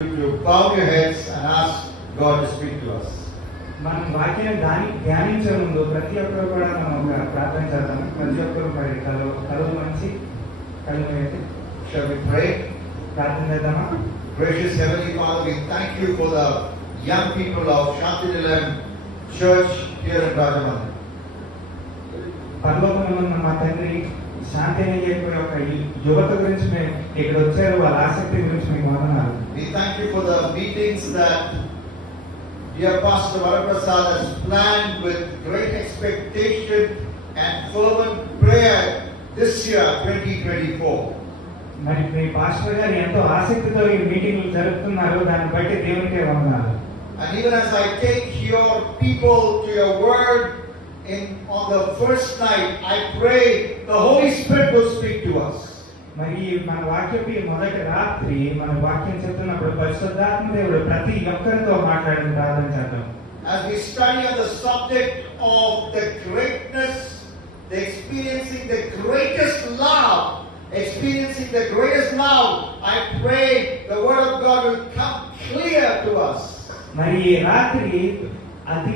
To bow your heads and ask God to speak to us. మనం వాక్యాన్ని ధ్యానించే ముందు ప్రతి ఒక్కరు కూడా మనం ఒక ప్రార్థన చేద్దాం. ప్రతి ఒక్కరు కలువు మంచి కళ్ళు Shall we pray? ప్రార్థన చేద్దామా? Gracious Heavenly Father, we thank you for the young people of Shantinilayam Church here in Rajamandri. పరలోకంలో ఉన్న మా తండ్రి శాంతినిలయం యొక్క యువత గురించి మేము ఇక్కడ వచ్చారు, వాళ్ళ ఆసక్తి గురించి మీకు వందనాలు. We thank you for the meetings that dear Pastor Varaprasad has planned with great expectation and fervent prayer this year, 2024. మరి మీ పాస్టర్ గారు ఎంతో ఆసక్తితో ఈ మీటింగ్లు జరుపుతున్నారు, దాన్ని బట్టి దేవునికే వందనాలు. And even as I take your people to your word on the first night, I pray the Holy Spirit will speak to us. మరి మన వాక్యపు మొదటి రాత్రి మన వాక్యం చెప్తున్నప్పుడు పరిశుద్ధాత్మ దేవుడు ప్రతి ఒక్కరితో మాట్లాడిన ప్రార్థన చేద్దాం. As we study on the subject of the greatness, the experiencing the greatest love, I pray the word of God will come clear to us. మరి రాత్రి అతి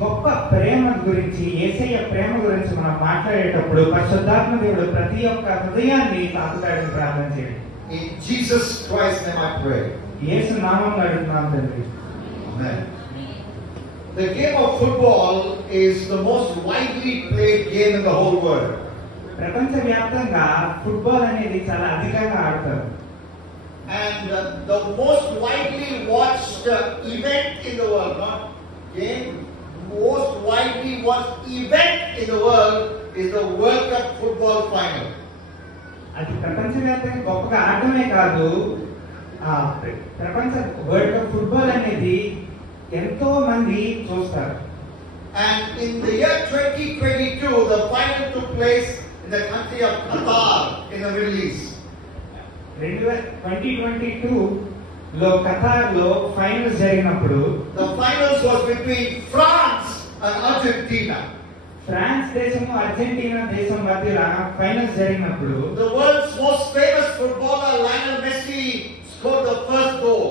గొప్ప ప్రేమ గురించి, యేసయ్య ప్రేమ గురించి మనం మాట్లాడేటప్పుడు పరిశుద్ధాత్మ దేవుడు ప్రతి ఒక్క హృదయాన్ని తాకుతాడని ప్రార్థన చేయండి. In Jesus Christ's name I pray. యేసు నామములో అడుగుతున్నాను తండ్రి. Amen. The game of football is the most widely played game in the whole world. ప్రపంచవ్యాప్తంగా ఫుట్బాల్ అనేది చాలా అధికంగా ఆడతారు. And the most widely watched event in the world, not game, most widely watched event in the world is the World Cup football final. అది ప్రపంచవ్యాప్తంగా గొప్పగా ఆడటమే కాదు, ప్రపంచ వరల్డ్ కప్ ఫుట్బాల్ అనేది ఎంతో మంది చూస్తారు. And in the year 2022, the final took place in the country of Qatar in the Middle East. 2022 లో ఖతార్ లో ఫైనల్స్ జరిగినప్పుడు the finals was between France and Argentina. France దేశము అర్జెంటీనా దేశం మధ్యలో ఫైనల్స్ జరిగినప్పుడు the world's most famous footballer Lionel Messi scored the first goal.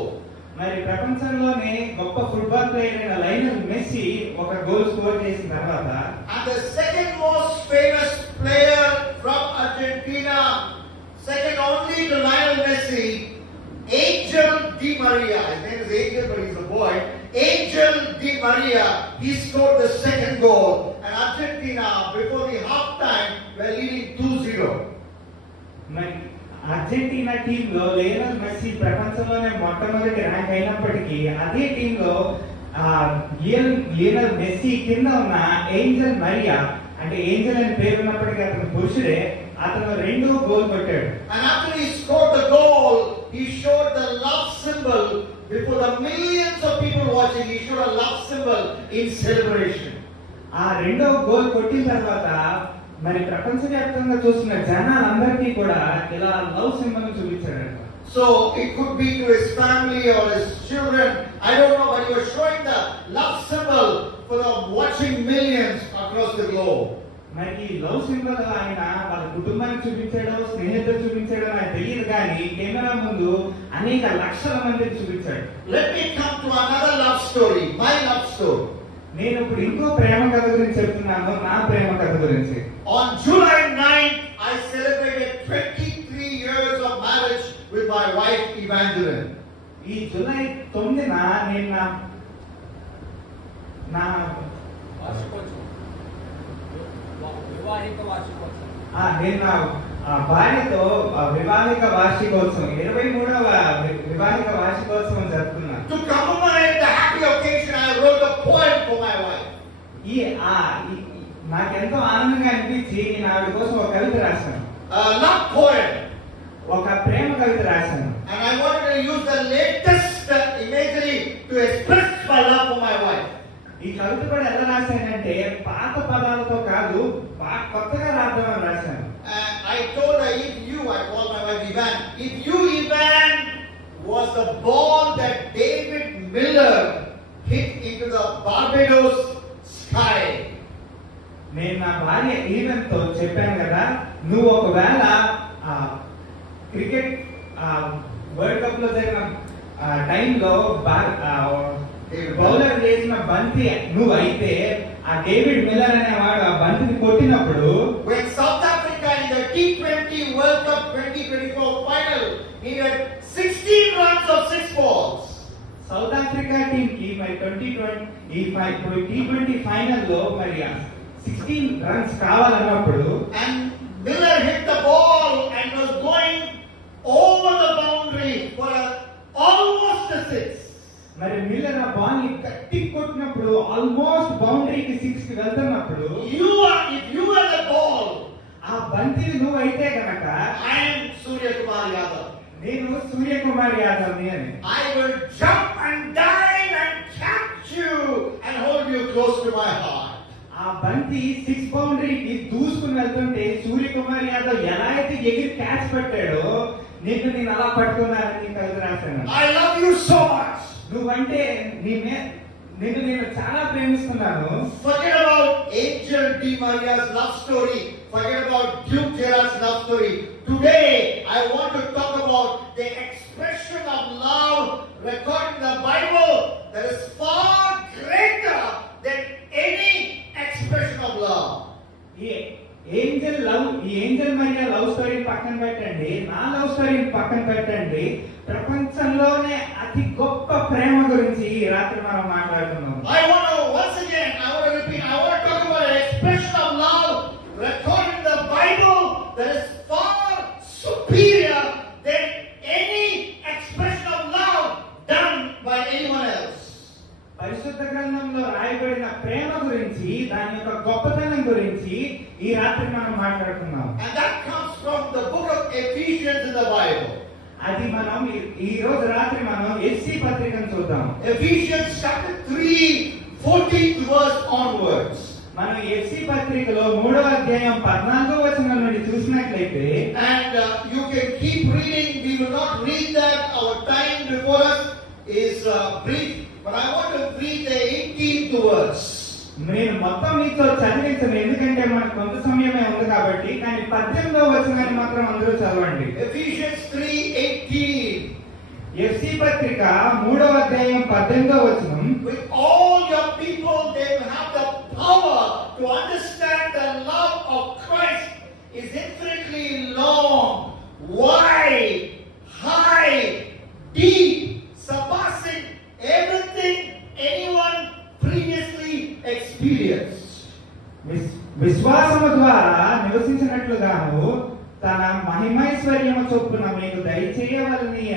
మరి ప్రపంచంలోనే గొప్ప ఫుట్బాల్ ప్లేయర్ అయిన లయనల్ మెస్సీ ఒక గోల్ స్కోర్ చేసిన తర్వాత and the second most famous player from Argentina, second only to Lionel Messi, Angel Di Maria. His name is Angel, but he's a boy. Angel Di Maria, he scored the second goal, and Argentina before the half time were leading 2-0. మరి Argentina team లో Lionel messy ప్రపంచంలోనే మొట్టమొదటి rank అయినప్పటికీ అదే team లో Lionel messy కింద ఉన్న Angel Mariya, అంటే ఏంజల్ అని పేరు ఉన్నప్పటికీ అతను పురుషుడే, అతను 2 గోల్ కొట్టాడు. And after he scored the goal, he showed the love symbol before the millions of people watching. He showed a love symbol in celebration. ఆ 2వ గోల్ కొట్టిన తర్వాత మరి ప్రపంచవ్యాప్తంగా చూస్తున్న జనాలందరికీ కూడా ఇలా లవ్ సింబల్ చూపించాడు. So it could be to his family or his children, I don't know, but he was showing the love symbol for the watching millions across the globe. మరి ఈ లవ్ సింబల్ ఆయన వాళ్ళ కుటుంబానికి చూపించాడో స్నేహితులు చూపించాడో నాకు తెలియదు, కానీ కెమెరా ముందు అనేక లక్షల మందికి చూపించాడు. Let me come to another love story, my love story. నేను ఇప్పుడు ఇంకో ప్రేమ కథ గురించి చెప్తున్నాను, నా ప్రేమ కథ గురించి. On July 9th, I celebrated 23 years of marriage with my wife Evangeline. ఈ జూలై 9న నేను నా భార్యతో వివాహిక వార్షికోత్సవం 23వ వివాహిక వార్షికోత్సవం జరుపుకున్నాను. To commemorate the happy occasion, I wrote a poem for my wife. నాకెంతో ఆనందంగా అనిపించి నేను ఆవిడ కోసం ఒక కవిత రాశాను. Love poem. ఒక ప్రేమ కవిత రాశాను. And I wanted to use the latest imagery to express my love for my wife. ఈ కవిత కూడా ఎలా రాశానంటే పాత పదాలతో కాదు, కొత్తగా రాద్దామని రాశాను. I told her, I called my wife Ivan, if you, Ivan, was the ball that David Miller hit into the Barbados sky. నేను నా భార్య ఈవెన్ తో చెప్పాను కదా, నువ్వు ఒకవేళ క్రికెట్ వరల్డ్ కప్ లో జరిగిన టైం లైన్ లో బౌలర్ వేసిన బంతి నువ్వైతే ఆ డేవిడ్ మిల్లర్ అనేవాడు ఆ బంతిని కొట్టినప్పుడు when South Africa in the T20 World Cup 2024 final needed 16 runs of 6 balls. South Africa team కి మరి 2020 T20 ఫైనల్ లో మరి 16 రన్స్ కావాలన్నప్పుడు and Miller hit the ball and was going over the boundary for almost a 6. మరి Miller ఆ ball ని గట్టి కొట్టినప్పుడు ఆల్మోస్ట్ బౌండరీకి 6 కి వెళ్తున్నప్పుడు if you are the ball, ఆ బంతిని నువ్వు అయితే గనక I am Surya Kumar Yadav, నేను సూర్యకుమార్ యాదవ్ ని అని I will jump and dive and catch you and hold you close to my heart. ఆ బంతి 6 బౌండరీకి దూసుకుని వెళ్తుంటే సూర్యకుమార్ యాదవ్ ఎలా అయితే ఎగిరి క్యాచ్ పెట్టాడో నేను అలా పట్టుకున్నానని కవిత రాశాను. I love you so much. నువ్వంటే నేను చాలా ప్రేమిస్తున్నాను. Forget about Angel Di Maria's love story. Forget about Duke Gerard's love story. Today, I want to talk about the expression of love recorded in the Bible that is far greater than any expression of love. ఈ Angel Mariya love story పక్కన పెట్టండి, నా love story పక్కన పెట్టండి. ప్రపంచంలోనే అతి గొప్ప ప్రేమ గురించి ఈ రాత్రి మనం మాట్లాడుతున్నాం. I want to repeat, I want to talk about an expression of love recorded in the Bible that is far superior than any expression of love done by anyone else. పరిశుద్ధ గ్రంథంలో రాయబడిన ప్రేమ గురించి, దాని యొక్క గొప్పతనం గురించి ఈ రాత్రి మనం మాట్లాడుతున్నాం. And that comes from the book of Ephesians in the Bible. అది మనం ఈ రోజు రాత్రి మనం ఎఫ్సి పత్రికను చూద్దాం. Ephesians chapter 3:14th verse onwards. మనం ఎఫ్సి పత్రికలో 3వ అధ్యాయం 14వ వచనం నుండి చూసినట్లయితే, and you can keep reading. We will not read that. Our time before us is brief, but I want to read the 18th verse. నేను మొత్తం మీతో చదివించను, ఎందుకంటే మనకు కొంత సమయమే ఉంది కాబట్టి. కానీ 18వ వచనాన్ని మాత్రం అందరూ చదవండి. Ephesians 3:18. ఎఫ్సి పత్రిక 3వ అధ్యాయం 18వ వచనం. With all your people, they will have the power to understand the love of Christ is infinitely long, wide, high, deep, surpassing everything anyone previously experienced. విశ్వాసము ద్వారా నివసించినట్లుగాను తన మహిమైశ్వర్యము చొప్పున మీకు దయచేయవలని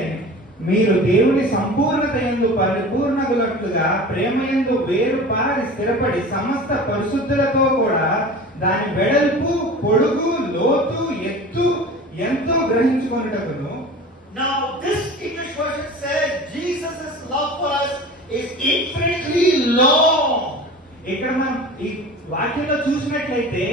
మీరు దేవుని సంపూర్ణత యందు పరిపూర్ణగులట్లుగా ప్రేమయందు వేరు పారి స్థిరపడి సమస్త పరిశుద్ధులతో కూడా దాని వెడల్పు, పొడుగు, లోతు, ఎత్తు ఎంతో గ్రహించుకొనుటకును. Now this English version says Jesus' love for us is infinitely long. ఇక్కడ మనం ఈ వాక్యంలో చూసినట్లయితే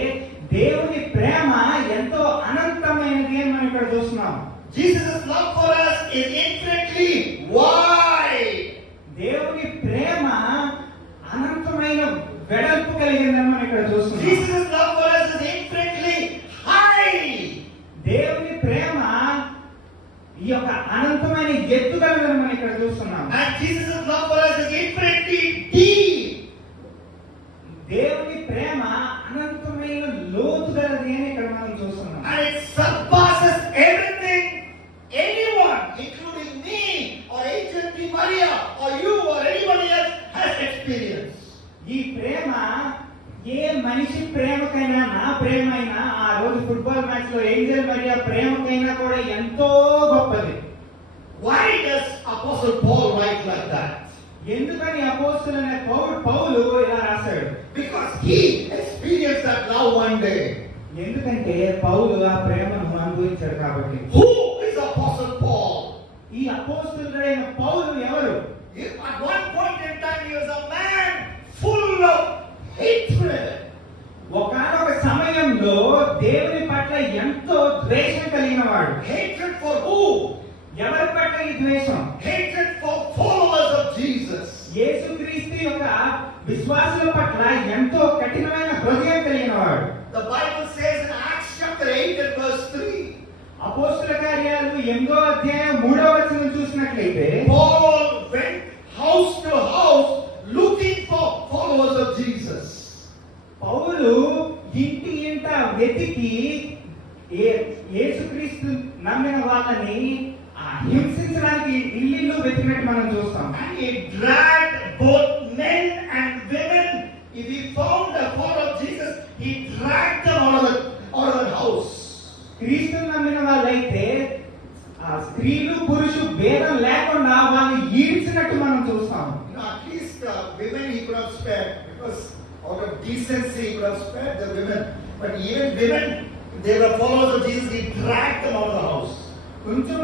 దేవుని ప్రేమ ఎంతో అనంతమైనది అని మనం ఇక్కడ చూస్తున్నాం. Jesus' love for us is infinitely wide. దేవుని ప్రేమ అనంతమైన వెడల్పు కలిగిందని మనం ఇక్కడ చూస్తున్నాం. Jesus' love for us is infinitely high. దేవుని ప్రేమ ఈ యొక్క అనంతమైన ఎత్తు కలిగిందని మనం ఇక్కడ చూస్తున్నాం. And Jesus' love for us is infinitely deep. దేవుని ప్రేమ అనంతమైన లోతు గలది అని ఇక్కడ మనం చూస్తున్నాం. And it surpasses everything anyone, including me or Angel Di Maria or you or anybody else has experienced. ఈ ప్రేమ ఏ మనిషి ప్రేమకైనా, నా ప్రేమైనా, ఆ రోజు ఫుట్బాల్ మ్యాచ్ లో ఏంజెల్ మరియా ప్రేమకైనా కూడా ఎంతో గొప్పది. Why does Apostle Paul write like that? ఎందుకని అపోస్తలుడైన పౌలు ఇలా రాశాడు? Because he experienced that love one day. ఎందుకంటే పౌలు ఆ ప్రేమను అనుభవించాడు కాబట్టి. Who is Apostle Paul? ఈ అపోస్తలుడైన పౌలు ఎవరు? At one point in time he was a man full of hatred. ఒకనొక సమయంలో దేవుని పట్ల ఎంతో ద్వేషం కలిగిన వాడు. Hatred for who? ఎవరి పట్ల ఈ ద్వేషం? Hatred for followers of Jesus. యేసుక్రీస్తు యొక్క విశ్వాసుల పట్ల ఎంతో కఠినమైన హృదయం కలిగిన వాడు. The Bible says in Acts chapter 8 and verse 3. అపోస్తల కార్యాలు 8వ అధ్యాయం 3వ వచనం చూసినట్లయితే, Paul వెతికినట్టు మనం చూస్తాం. And he dragged both men and women. If he found a follower of Jesus, he dragged them out of the house. క్రీస్తుని నమ్మిన వాళ్ళైతే ఆ స్త్రీలు పురుషులు భేదం లేకుండా వాళ్ళు ఈడ్చినట్టు మనం చూస్తాం. At least women he could have spared, because out of decency he could have spared the women. But even women, they were followers of Jesus, he dragged them out of the house. కొంచెం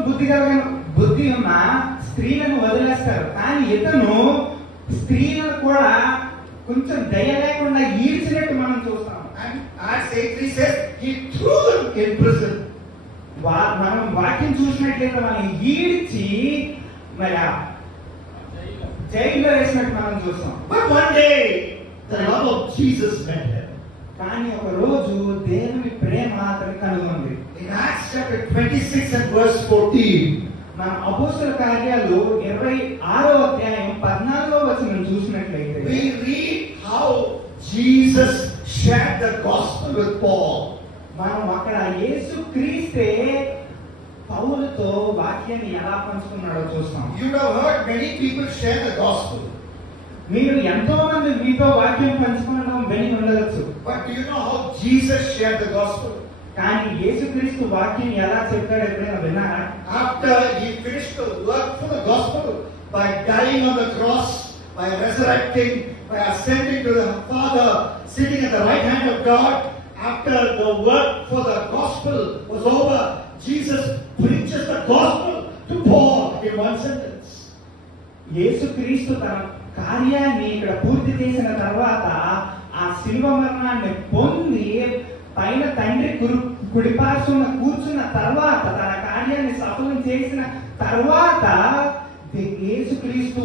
బుద్ధి ఉన్న స్త్రీలను వదిలేస్తారు, కానీ ఇతను స్త్రీలను కూడా కొంచెం దయ లేకుండా ఈడ్చినట్టు మనం చూస్తాం. And Acts 8:3 says he threw them in prison. మనం వాక్యం చూసినట్లయితే మనం ఈడ్చి మరి జైల్లో వేసినట్టు మనం చూస్తాం. But one day the love of Jesus met him. కానీ ఒక రోజు దేవుని ప్రేమ అతనికి కనుగొంది. In Acts chapter 26 and verse 14, మన అపోస్తల కార్యాలు 26వ అధ్యాయం 14వ వచనం చూసినట్లయితే we read how Jesus shared the gospel with Paul. మనం అక్కడ యేసు క్రీస్తే పౌలుతో వాక్యాన్ని ఎలా పంచుకున్నాడో చూస్తాం. You have heard many people share the gospel. మీరు ఎంతో మంది మీతో వాక్యం పంచుకోవడం విని ఉండవచ్చు. But do you know how Jesus shared the gospel? కానీ యేసుక్రీస్తు వాక్యం ఎలా చెప్పాడో ఎప్పుడైనా విన్నారా? After he finished the work for the gospel by dying on the cross, by resurrecting, by ascending to the Father, sitting at the right hand of God, after the work for the gospel was over, Jesus preaches the gospel to Paul in one sentence. యేసుక్రీస్తు తన కార్యాన్ని ఇక్కడ పూర్తి చేసిన తర్వాత ఆ శిలువ మరణాన్ని పొంది పైన తండ్రి కుడిపార్శ్వన కూర్చున్న తర్వాత తన కార్యాన్ని సఫలం చేసిన తర్వాత యేసుక్రీస్తు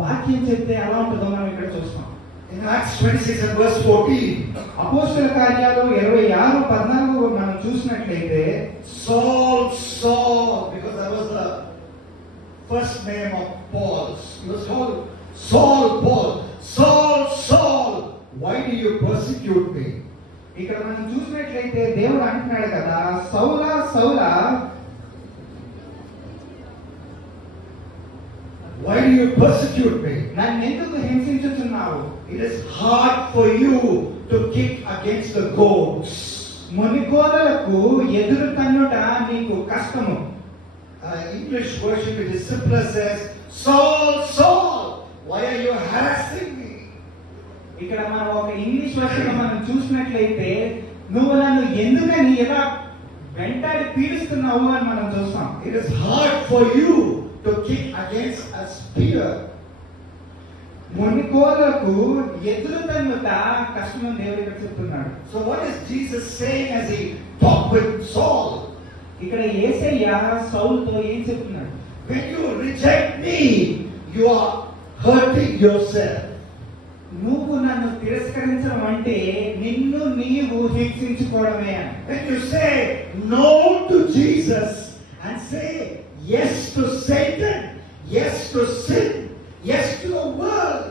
వాక్యం చెప్తే ఎలా ఉంటుందో మనం ఇక్కడ చూస్తాం. In Acts 26 and verse 14, అపోస్తల కార్యాలు 26:14 మనం చూసినట్లయితే Saul, Saul, because that was the first name of Paul. He was called Saul, Paul. Saul, Saul, why do you persecute me? ఇక్కడ మనం చూసినట్లయితే దేవుడు అంటున్నాడు కదా, సౌలా సౌలా, why do you persecute me? నన్ను ఎందుకు హింసించుచున్నావు? It is hard for you to kick against the goats. మునిగోదలకు ఎదురు తన్నుట నీకు కష్టము. English version which is simpler says, Saul, Saul, why are you harassing me? ఇక్కడ మనం ఒక ఇంగ్లీష్ వర్షన్ మనం చూసినట్లయితే నువ్వు నన్ను ఎందుకని ఎలా వెంటాడి పీడిస్తున్నావు అని మనం చూస్తాం. It is hard for you to kick against a spear. మునిగోదలకు ఎదురు తన్నుట కష్టమని దేవుడు ఇక్కడ చెప్తున్నాడు. So what is Jesus saying as he talked with Saul? ఇక్కడ యేసయ్య సౌలుతో ఏం చెప్తున్నాడు? When you reject me, you are hurting yourself. నువ్వు నన్ను తిరస్కరించడం అంటే నిన్ను నీవు హింసించుకోవడమే. When you say no to Jesus and say yes to Satan, yes to sin, yes to the world,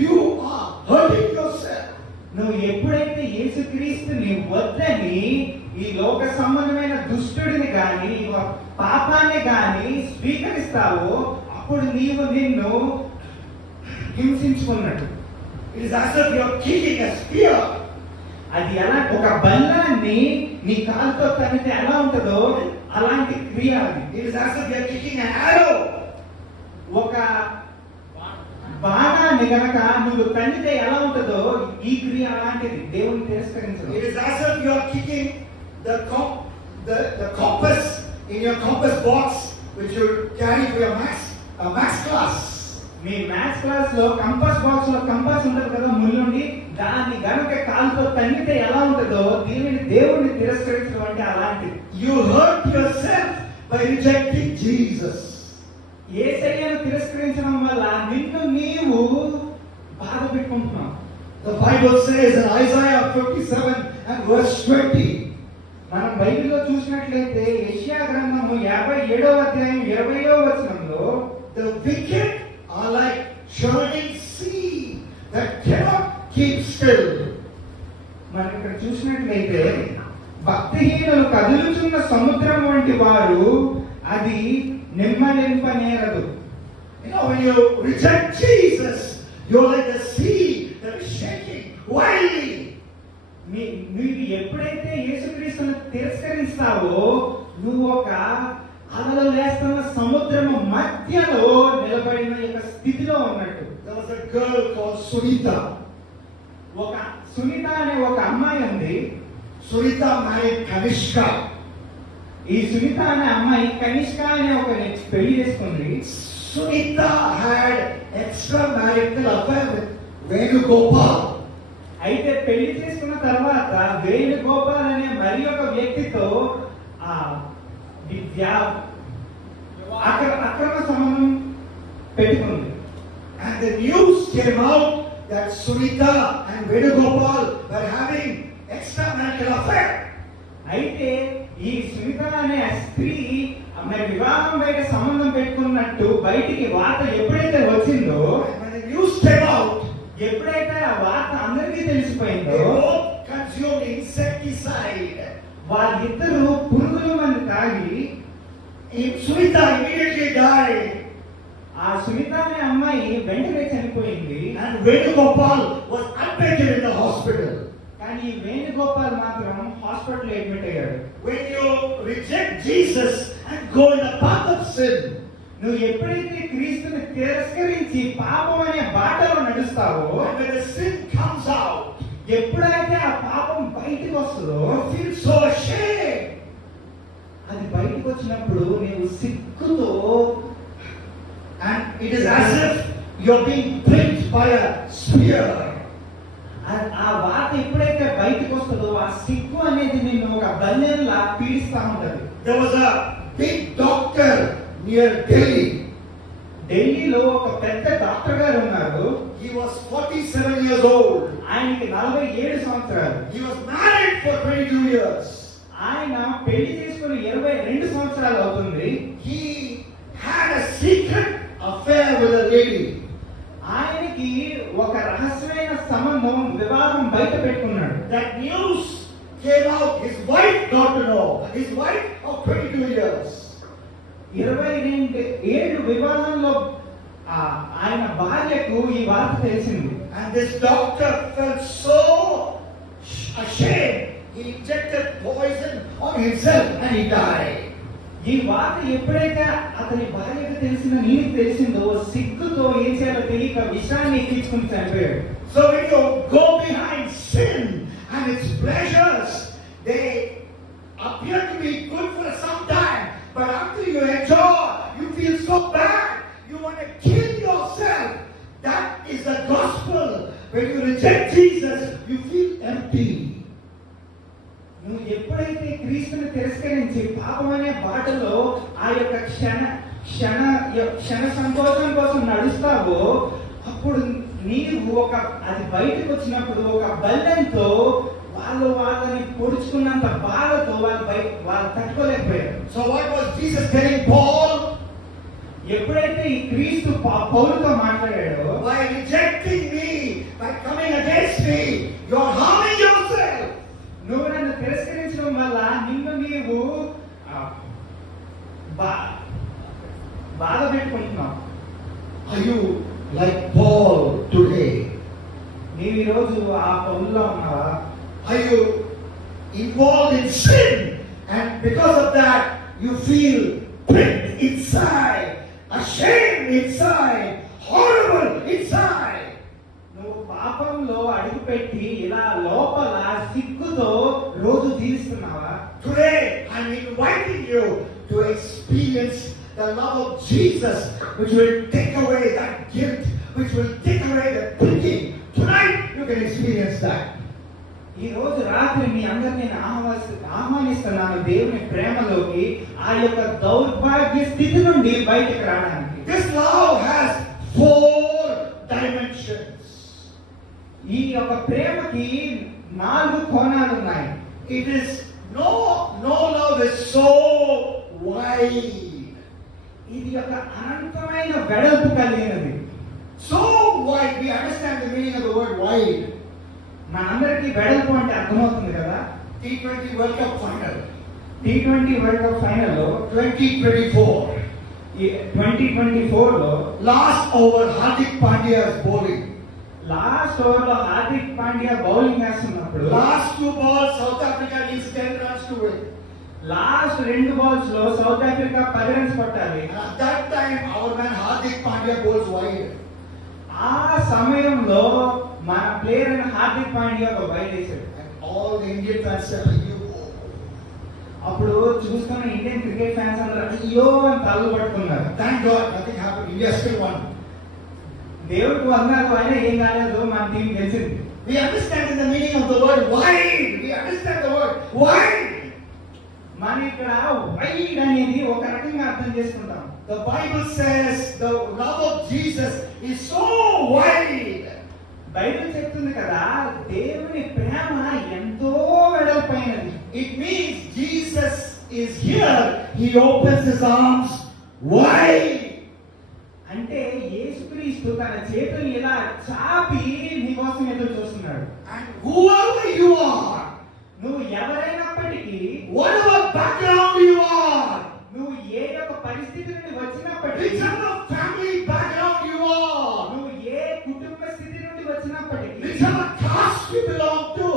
you are hurting yourself. నువ్వు ఎప్పుడైతే యేసుక్రీస్తుని వద్దని ఈ లోక సంబంధమైన దుష్టుడిని గాని పాపాన్ని గాని స్వీకరిస్తావో అప్పుడు నీవు నిన్ను హింసించుకున్నట్టు. It is as if you are kicking a spear. అది ఎలా ఒక బల్లాన్ని నీ కాలుతో తన్నితే ఎలా ఉంటుందో అలాంటి క్రియ అది. It is as if you are kicking an arrow. ఒక బాణాన్ని గనక నువ్వు తన్నితే ఎలా ఉంటుందో ఈ క్రియ అలాంటిది. దేవుని తిరస్కరించడం. It is as if you are kicking the compass in your compass box which you carry for your maths class. Me maths class లో కంపాస్ బాక్స్ లో కంపాస్ ఉంటుంది కదా ముళ్ళుండి, దాన్ని గనుక కాలుతో తన్నితే ఎలా ఉంటుందో దేవుడిని తిరస్కరించడం అంటే అలాంటిది. You hurt yourself by rejecting Jesus. యేసయ్యను తిరస్కరించడం వల్ల నిన్ను నీవు బాధ పెట్టుకుంటున్నావు. The Bible says in Isaiah 57 and verse 20. మనం బైబిల్లో చూసినట్లయితే యెషయా గ్రంథము 57వ అధ్యాయం 20వ వచనంలో The wicked are like churning sea that cannot keep still. మనం ఇక్కడ చూసినట్లయితే భక్తిహీనులు కదులుచున్న సముద్రం వంటి వారు, అది నిమ్మలింపనేరదు. you reject Jesus, you're like a sea that is shaking wildly. నువ్వు ఎప్పుడైతే యేసుక్రీస్తును తిరస్కరిస్తావో నువ్వు ఒక అలలు లేస్తున్న సముద్రము మధ్యలో నిలబడిన యొక్క స్థితిలో ఉన్నట్టు. There was a girl called Sunita. ఒక సునీత అనే ఒక అమ్మాయి ఉంది. Sunita married Kanishka. ఈ సునీత అనే అమ్మాయి కనిష్క అనే ఒక పెళ్లి చేసుకుంది. Sunita had extramarital affair with Venugopal. అయితే పెళ్లి చేసుకున్న తర్వాత వేణుగోపాల్ అనే మరి ఒక వ్యక్తితో అక్రమ సంబంధం పెట్టుకుంది. And the news came out that Sunita and Venugopal were having extramarital affair. అయితే ఈ సునీత అనే స్త్రీ మరి వివాహం బయట సంబంధం పెట్టుకున్నట్టు బయటికి వార్త ఎప్పుడైతే వచ్చిందో, when the news came out, ఎప్పుడైతే ఆ వార్త అందరికీ తెలిసిపోయిందో, consumed insecticide. వాళ్ళిద్దరూ పురుగుల మందు తాగి Sunita immediately died. ఆ సునీత అనే అమ్మాయి వెంటనే చనిపోయింది. And Venugopal was admitted in the hospital. కానీ వేణుగోపాల్ మాత్రం హాస్పిటల్ అడ్మిట్ అయ్యాడు. When you reject Jesus and go in the path of sin, నువ్వు ఎప్పుడైతే క్రీస్తుని తిరస్కరించి పాపం అనే బాటలో నడుస్తావో, when the sin comes out, ఎప్పుడైతే ఆ పాపం బయటికి వస్తుందో, you feel so ashamed. అది బయటికి వచ్చినప్పుడు నీవు సిగ్గుతో, and it is as if you're being pricked by a spear. ఆ వార్త ఎప్పుడైతే బయటికి వస్తుందో ఆ సిగ్గు అనేది నిన్ను ఒక బల్లెంలా పీడిస్తా ఉంటది. There was a big doctor near Delhi. ఢిల్లీలో ఒక పెద్ద డాక్టర్ గారు ఉన్నారు. He was 47 years old. ఆయనకి 47 సంవత్సరాలు. He was married for 22 years. ఆయన పెళ్లి చేసుకుని 22 సంవత్సరాలు అవుతుంది. He had a secret affair with a lady. ఆయనకి ఒక రహస్యమైన సంబంధం వివాహం బయట పెట్టుకున్నాడు. That news came out. His wife got to know. His wife of 22 years. 22 వివాహంలో ఆయన భార్యకు ఈ వార్త తెలిసింది. And this doctor felt so ashamed. He injected poison on himself and he died. ఈ వార్త ఎప్పుడైతే అతని భార్యకు తెలిసిందో సిగ్గుతో ఏం చేయాలో తెలియక విషాన్ని ఎక్కించుకుని చనిపోయాడు. So when you go behind sin and its pleasures, they appear to be good for some time, but after you enjoy, you feel so bad, you want to kill yourself. That is the gospel. When you reject Jesus, you feel empty. నువ్వు ఎప్పుడైతే క్రీస్తుని తిరస్కరించి పాపం అనే బాటలో ఆ యొక్క క్షణ సంతోషం కోసం నడుస్తావో, అప్పుడు నీవు అది బయటకు వచ్చినప్పుడు ఒక బల్లెంతో వాళ్ళని పొడుచుకున్నంత బాధతో వాళ్ళు తట్టుకోలేకపోయారు. So what was Jesus telling Paul? ఎప్పుడైతే ఈ క్రీస్తు పౌలుతో మాట్లాడాడో, by rejecting me, by coming against me, you are harming yourself. నువ్వు నన్ను తిరస్కరించడం వల్ల నిన్ను నీవు బాధ పెట్టుకుంటున్నావు. Are you like Paul today? నీవు ఈరోజు ఆ పౌలులో ఉన్నావా? Are you involved in sin and because of that you feel pricked inside, ashamed inside, horrible inside? నువ్వు పాపంలో అడుగుపెట్టి ఇలా లోపల సిగ్గుతో రోజు జీవిస్తున్నావా? Today I'm inviting you to experience the love of Jesus, which will take away that guilt, which will take away the pricking. Tonight you can experience that. ఈ రోజు రాత్రి మీ అందరినీ ఆహ్వానిస్తున్నాను దేవుని ప్రేమలోకి, ఆ యొక్క దౌర్భాగ్య స్థితి నుండి బయటకు రావడానికి. This love has 4 dimensions. ఈ యొక్క ప్రేమకి 4 కోణాలు ఉన్నాయి. It is no love is so wide. ఇది ఒక అనంతమైన వెడల్పు కలిగినది. So wide. We understand the meaning of the word wide. మనందరికీ వెడల్పు అంటే అర్థమవుతుంది కదా. T20 World Cup final. T20 world cup final లో 2024. 2024 లో last over Hardik Pandya is bowling. Last over లో హార్దిక్ పాండ్యా బౌలింగ్ చేస్తున్నప్పుడు Last 2 balls, South Africa needs 10 runs to win. Last 2 balls లో సౌత్ ఆఫ్రికా 10 రన్స్ కొట్టాలి. And at that time, our man Hardik Pandya bowls wide. ఆ సమయంలో మన player అయిన హార్దిక్ పాండ్యా ఒక wide వేసాడు. And all the Indian fans said, "You." అప్పుడు చూస్తున్న ఇండియన్ క్రికెట్ ఫ్యాన్స్ అందరూ అయ్యో అని తల్లు పట్టుకున్నారు. Thank God, nothing happened. India still won. దేవుడికి వందనాలు, అయినా ఏం కాలేదు, మన టీం గెలిచింది. We understand the meaning of the word wide. We understand the word wide. మన ఇక్కడ వైడ్ అనేది ఒక రకంగా అర్థం చేసుకుంటాం. The Bible says the love of Jesus is so wide. Bible చెప్తుంది కదా, దేవుని ప్రేమ ఎంతో వెడల్పైనది. It means Jesus is here. He opens his arms wide. అంటే యేసుక్రీస్తు తన చేతులు ఇలా చాపి నీ కోసం ఎదురు చూస్తున్నాడు. And whoever you are, నువ్వు ఎవరైనప్పటికీ, whatever background you are, నువ్వు ఏ యొక్క పరిస్థితి నుండి వచ్చినప్పటికీ, whichever family background you are, నువ్వు ఏ కుటుంబ స్థితి నుండి వచ్చినప్పటికీ, whichever caste you belong to,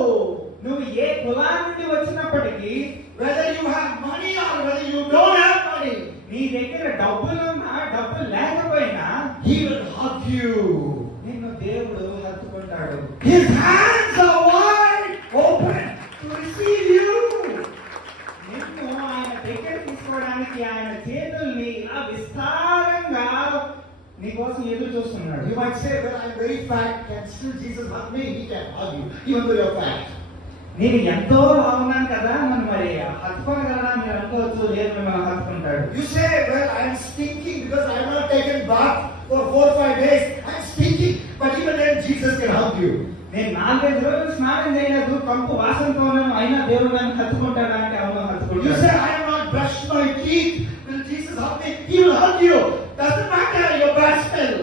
నువ్వు ఏ కులాల నుండి వచ్చినప్పటికీ, whether you have money or whether you don't have money, నీ దగ్గర డబ్బులున్నా డబ్బులు లేకపోయినా, he will hug you. నిన్ను దేవుడు హత్తుకుంటాడు. His hands are wide open to receive you. నిన్ను ఆయన దగ్గర తీసుకోవడానికి ఆయన చేతుల్ని ఇలా విస్తారంగా నీ కోసం ఎదురు చూస్తున్నాడు. You might say, "Well, I'm very fat. Can still Jesus hug me?" He can hug you, even though you're fat. నేను ఎంతో బాగున్నాను కదా, నన్ను మరి హత్తుకోగలరా మీరు అనుకోవచ్చు. లేదు, మిమ్మల్ని హత్తుకుంటాడు. You say, "Well, I'm stinking because I have not taken bath for 4-5 days. I'm stinking." But even then, Jesus can hug you. నేను 4-5 రోజులు స్నానం చేయలేదు, కంపు వాసనతో ఉన్నాను, అయినా దేవుడు నన్ను హత్తుకుంటాడా అంటే అవును, You హత్తుకుంటాడు. say, "I have not brushed my teeth. Will Jesus hug me?" He will hug you. Doesn't matter your bad smell.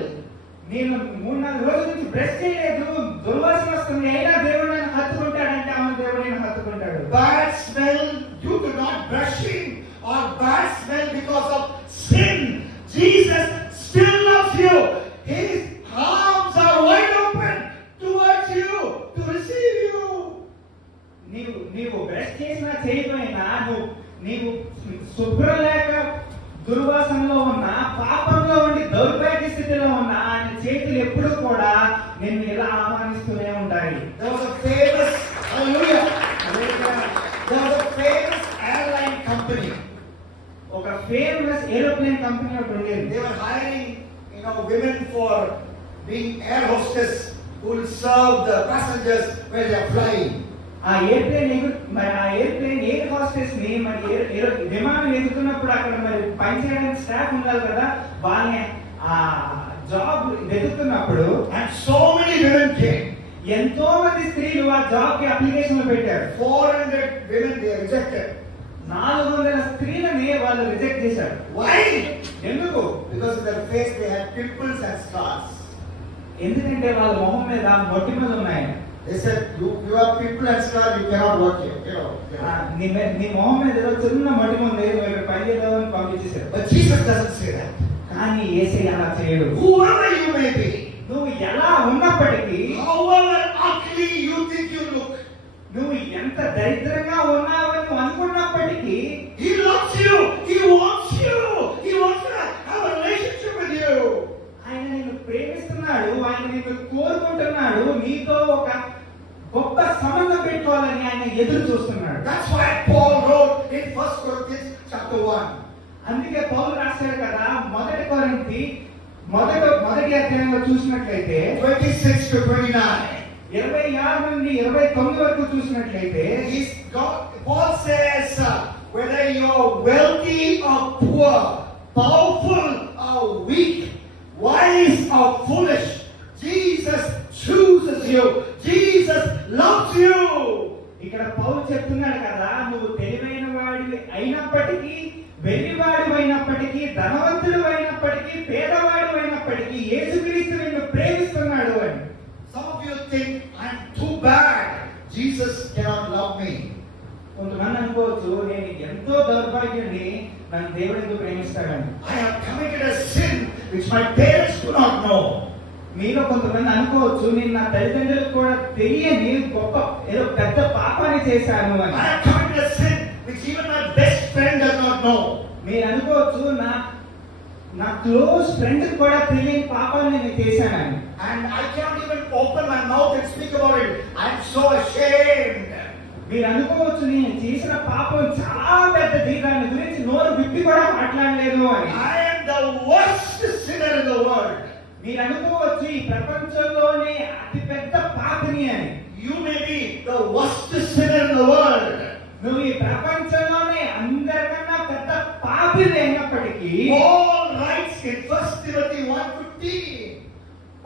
నేను 3-4 రోజుల నుంచి బ్రష్ చేయలేదు, దుర్వాసన వస్తుంది, అయినా దేవుడు నన్ను హత్తుకుంటాడంటే అవును, దేవుడు నేను హత్తుకుంటాడు. Bad smell due to not brushing or bad smell because of sin. Jesus still loves you. His arms are wide open towards you to receive you. నీవు బ్రష్ చేసినా చేయకపోయినా, నీవు శుభ్రం లేక దుర్వాసనలో ఉన్న, పాపంలో ఉండి దౌర్భాగ్య స్థితిలో ఉన్న ఆయన చేతులు ఎప్పుడూ కూడా నిన్ను ఇలా ఆహ్వానిస్తూనే ఉంటాయి. There was a famous, hallelujah, there was a famous airline company. ఒక ఫేమస్ ఏరోప్లేన్ కంపెనీ ఒకటి ఉండేది. They were hiring, women for being air hostess who will serve the passengers when they are flying. ఆ air air hostess ని మరి విమానం ఎదుగుతున్నప్పుడు అక్కడ మరి పనిచేయడానికి స్టాఫ్ ఉండాలి కదా, వాళ్ళని ఆ job వెతుకుతున్నప్పుడు And so many women came. ఎంతో మంది స్త్రీలు ఆ జాబ్ కి అప్లికేషన్ పెట్టారు. 400 women they rejected. 400 స్త్రీలని వాళ్ళు రిజెక్ట్ చేశారు. Why? ఎందుకు? Because in their face they had pimples and scars. ఎందుకంటే వాళ్ళ మొహం మీద మొటిమలు ఉన్నాయి. They said, you have pimple and scar, you cannot work here. నీ మొహం మీద ఏదో చిన్న మొటిమ ఉంది, నువ్వు ఇక్కడ పని చేద్దామని పంపించేశారు. But Jesus doesn't say that. కానీ యేసయ్య అలా చేయడు. Whoever you may be, నువ్వు ఎలా ఉన్నప్పటికీ, however ugly you think you look, నువ్వు ఎంత దరిద్రంగా ఉన్నావని నువ్వు అనుకున్నప్పటికీ, He loves you. He wants you. He wants to have a relationship with you. ఆయన నిన్ను ప్రేమిస్తున్నాడు, ఆయన నిన్ను కోరుకుంటున్నాడు, నీతో ఒక గొప్ప సంబంధం పెట్టుకోవాలని ఆయన ఎదురు చూస్తున్నాడు. That's why Paul wrote in 1 Corinthians chapter 1. అందుకే పౌలు రాశాడు కదా, మొదటి కొరింథీ మొదటి అధ్యాయంలో చూసినట్లయితే 26 to 29. 26 నుండి 29 వరకు చూసినట్లయితే, Paul says, whether you're wealthy or poor, powerful or weak, wise or foolish, Jesus chooses you. Jesus loves you. ఇక్కడ పౌలు చెప్తున్నాడు కదా, నువ్వు తెలివైన వాడివి అయినప్పటికీ, వెర్రివాడు అయినప్పటికీ, ధనవంతుడు అయినప్పటికీ, పేదవాడు అయినప్పటికీ యేసుక్రీస్తు నిన్ను ప్రేమిస్తున్నాడు అని. Some of you think I'm too bad. Jesus cannot love me. కొంతమంది అనుకోవచ్చు, నేను ఎంతో దౌర్భాగ్యుడిని, నన్ను దేవుడు ఎందుకు ప్రేమిస్తాడని. I have committed a sin which my parents do not know. మీలో కొంతమంది అనుకోవచ్చు, నేను నా తల్లిదండ్రులకు కూడా తెలియని గొప్ప ఏదో పెద్ద పాపాన్ని చేశాను అని. I have committed a sin which even my best friend does not know. మీరు అనుకోవచ్చు, నా క్లోజ్ ఫ్రెండ్ కూడా తెలియని పాపాన్ని నేను చేశానని. And I can't even open my mouth and speak about it. I am so ashamed. మీరు అనుకోవచ్చు, నేను చేసిన పాపం చాలా పెద్దది, దాని గురించి నోరు విప్పి కూడా మాట్లాడలేదు అని. I am the worst sinner in the world. మీరు అనుకోవచ్చు, ఈ ప్రపంచంలోనే అతి పెద్ద పాపిని అని. You may be the worst sinner in the world. నువ్వు ఈ ప్రపంచంలోనే అందరికన్నా పెద్ద పాపిని అయినప్పటికీ Paul writes in 1 Timothy 1:15.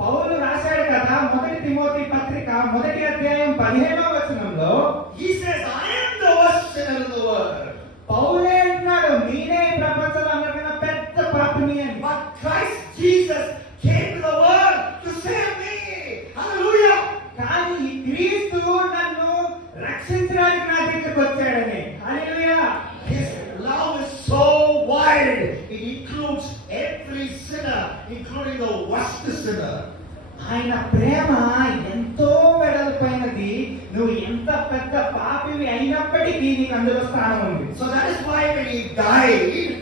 పౌలు రాశాడు కదా, 1 తిమోతి పత్రిక 1వ అధ్యాయం 15వ వచనంలో, He says, I am the worst sinner in the world. పౌలే అంటున్నాడు, నేనే ఈ ప్రపంచంలో అందరికన్నా పెద్ద పాపిని అని. But Christ Jesus came to the world to save me. Hallelujah. కానీ క్రీస్తు నన్ను రక్షించడానికి నా దగ్గరికి వచ్చాడని. హల్లెలూయా. His love is so wide. It includes every sinner, including the worst sinner. ఆయన ప్రేమ ఎంతో వెడల్పైనది. నువ్వు ఎంత పెద్ద పాపివి అయినప్పటికీ నీకు అందులో స్థానం ఉంది. So that is why when he died,